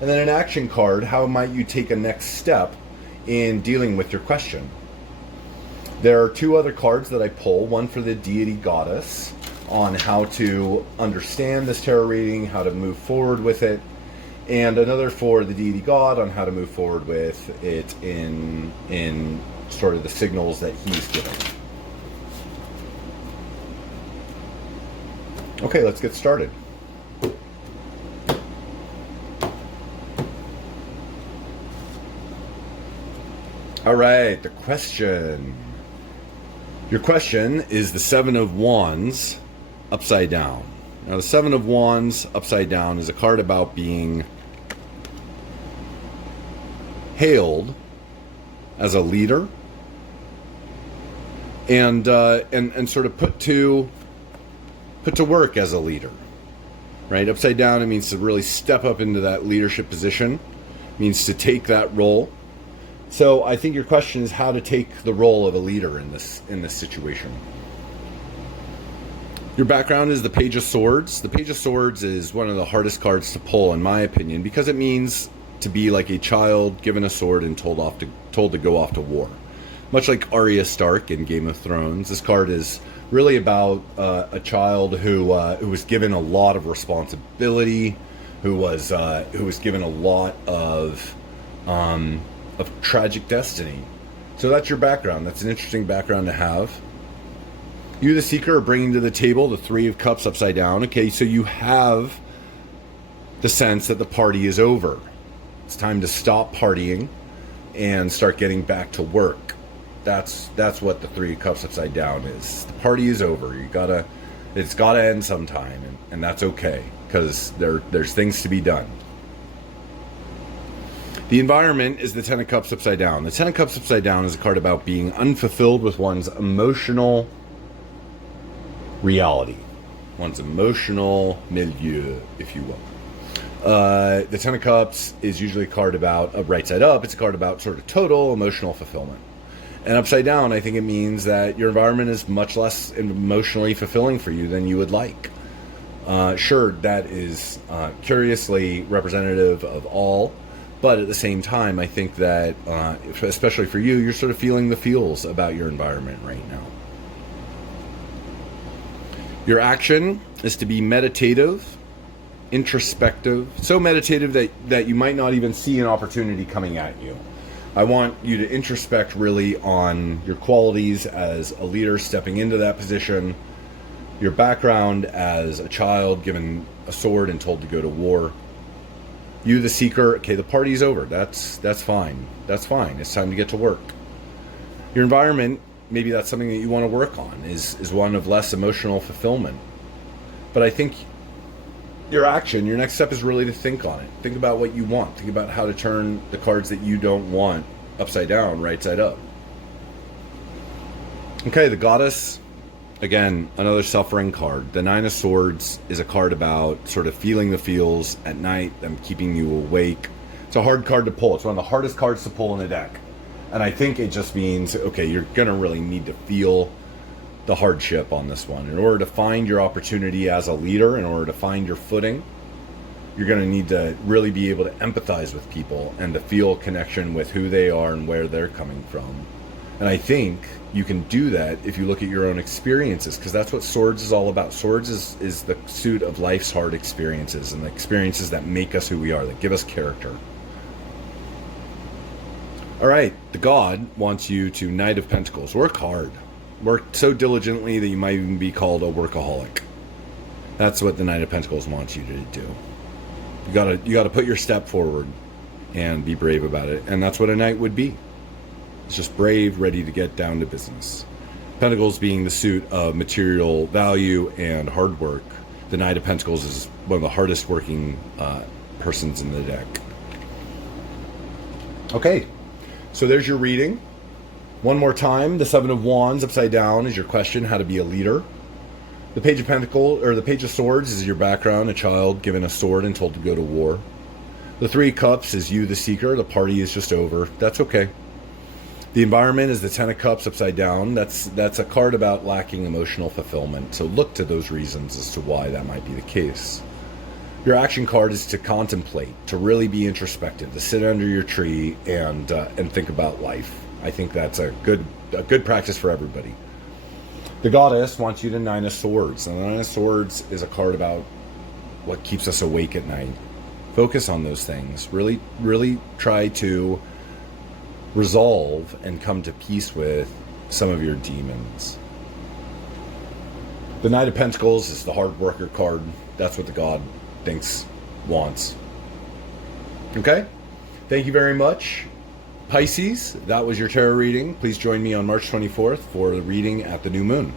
And then an action card, how might you take a next step in dealing with your question. There are 2 other cards that I pull, one for the deity goddess on how to understand this tarot reading, how to move forward with it, and another for the deity god on how to move forward with it in sort of the signals that he's giving. Okay, let's get started. All right, the question. Your question is the 7 of Wands upside down. Now, the 7 of Wands upside down is a card about being hailed as a leader and sort of put to put to work as a leader, right? Upside down, it means to really step up into that leadership position. It means to take that role. So I think your question is how to take the role of a leader in this situation. Your background is the Page of Swords. The Page of Swords is one of the hardest cards to pull, in my opinion, because it means to be like a child given a sword and told to go off to war. Much like Arya Stark in Game of Thrones, this card is really about a child who was given a lot of responsibility, who was given a lot of tragic destiny. So that's your background. That's an interesting background to have. You, the Seeker, are bringing to the table the Three of Cups upside down. Okay, so you have the sense that the party is over. It's time to stop partying and start getting back to work. That's what the Three of Cups upside down is. The party is over. It's gotta end sometime, and that's okay, because there's things to be done. The environment is the Ten of Cups upside down. The Ten of Cups upside down is a card about being unfulfilled with one's emotional reality, one's emotional milieu, if you will. The Ten of Cups is usually a card about, right side up, it's a card about sort of total emotional fulfillment. And upside down, I think it means that your environment is much less emotionally fulfilling for you than you would like. Sure, that is curiously representative of all, but at the same time, I think that, especially for you, you're sort of feeling the feels about your environment right now. Your action is to be meditative, introspective, so meditative that you might not even see an opportunity coming at you. I want you to introspect really on your qualities as a leader stepping into that position, your background as a child given a sword and told to go to war. You, the Seeker, okay, the party's over. That's fine. That's fine. It's time to get to work. Your environment, maybe that's something that you want to work on, is one of less emotional fulfillment. But I think your action, your next step is really to think on it. Think about what you want. Think about how to turn the cards that you don't want upside down, right side up. Okay, the Goddess, again, another suffering card. The Nine of Swords is a card about sort of feeling the feels at night, them keeping you awake. It's a hard card to pull. It's one of the hardest cards to pull in a deck. And I think it just means, okay, you're going to really need to feel the hardship on this one. In order to find your opportunity as a leader, in order to find your footing, you're going to need to really be able to empathize with people and to feel connection with who they are and where they're coming from. And I think you can do that if you look at your own experiences, because that's what Swords is all about. Swords is the suit of life's hard experiences and the experiences that make us who we are, that give us character. All right, the God wants you to, Knight of Pentacles, work hard. Work so diligently that you might even be called a workaholic. That's what the Knight of Pentacles wants you to do. You gotta put your step forward and be brave about it. And that's what a knight would be. It's just brave, ready to get down to business. Pentacles being the suit of material value and hard work. The Knight of Pentacles is one of the hardest working persons in the deck. Okay, so there's your reading. One more time, the Seven of Wands upside down is your question, how to be a leader. The Page of Pentacles, or the Page of Swords, is your background, a child given a sword and told to go to war. The Three of Cups is you, the Seeker. The party is just over. That's okay. The environment is the Ten of Cups upside down. That's a card about lacking emotional fulfillment. So look to those reasons as to why that might be the case. Your action card is to contemplate, to really be introspective, to sit under your tree and think about life. I think that's a good practice for everybody. The Goddess wants you to Nine of Swords. And the Nine of Swords is a card about what keeps us awake at night. Focus on those things. Really, really try to resolve and come to peace with some of your demons. The Knight of Pentacles is the hard worker card. That's what the God wants. Okay? Thank you very much. Pisces, that was your tarot reading. Please join me on March 24th for the reading at the new moon.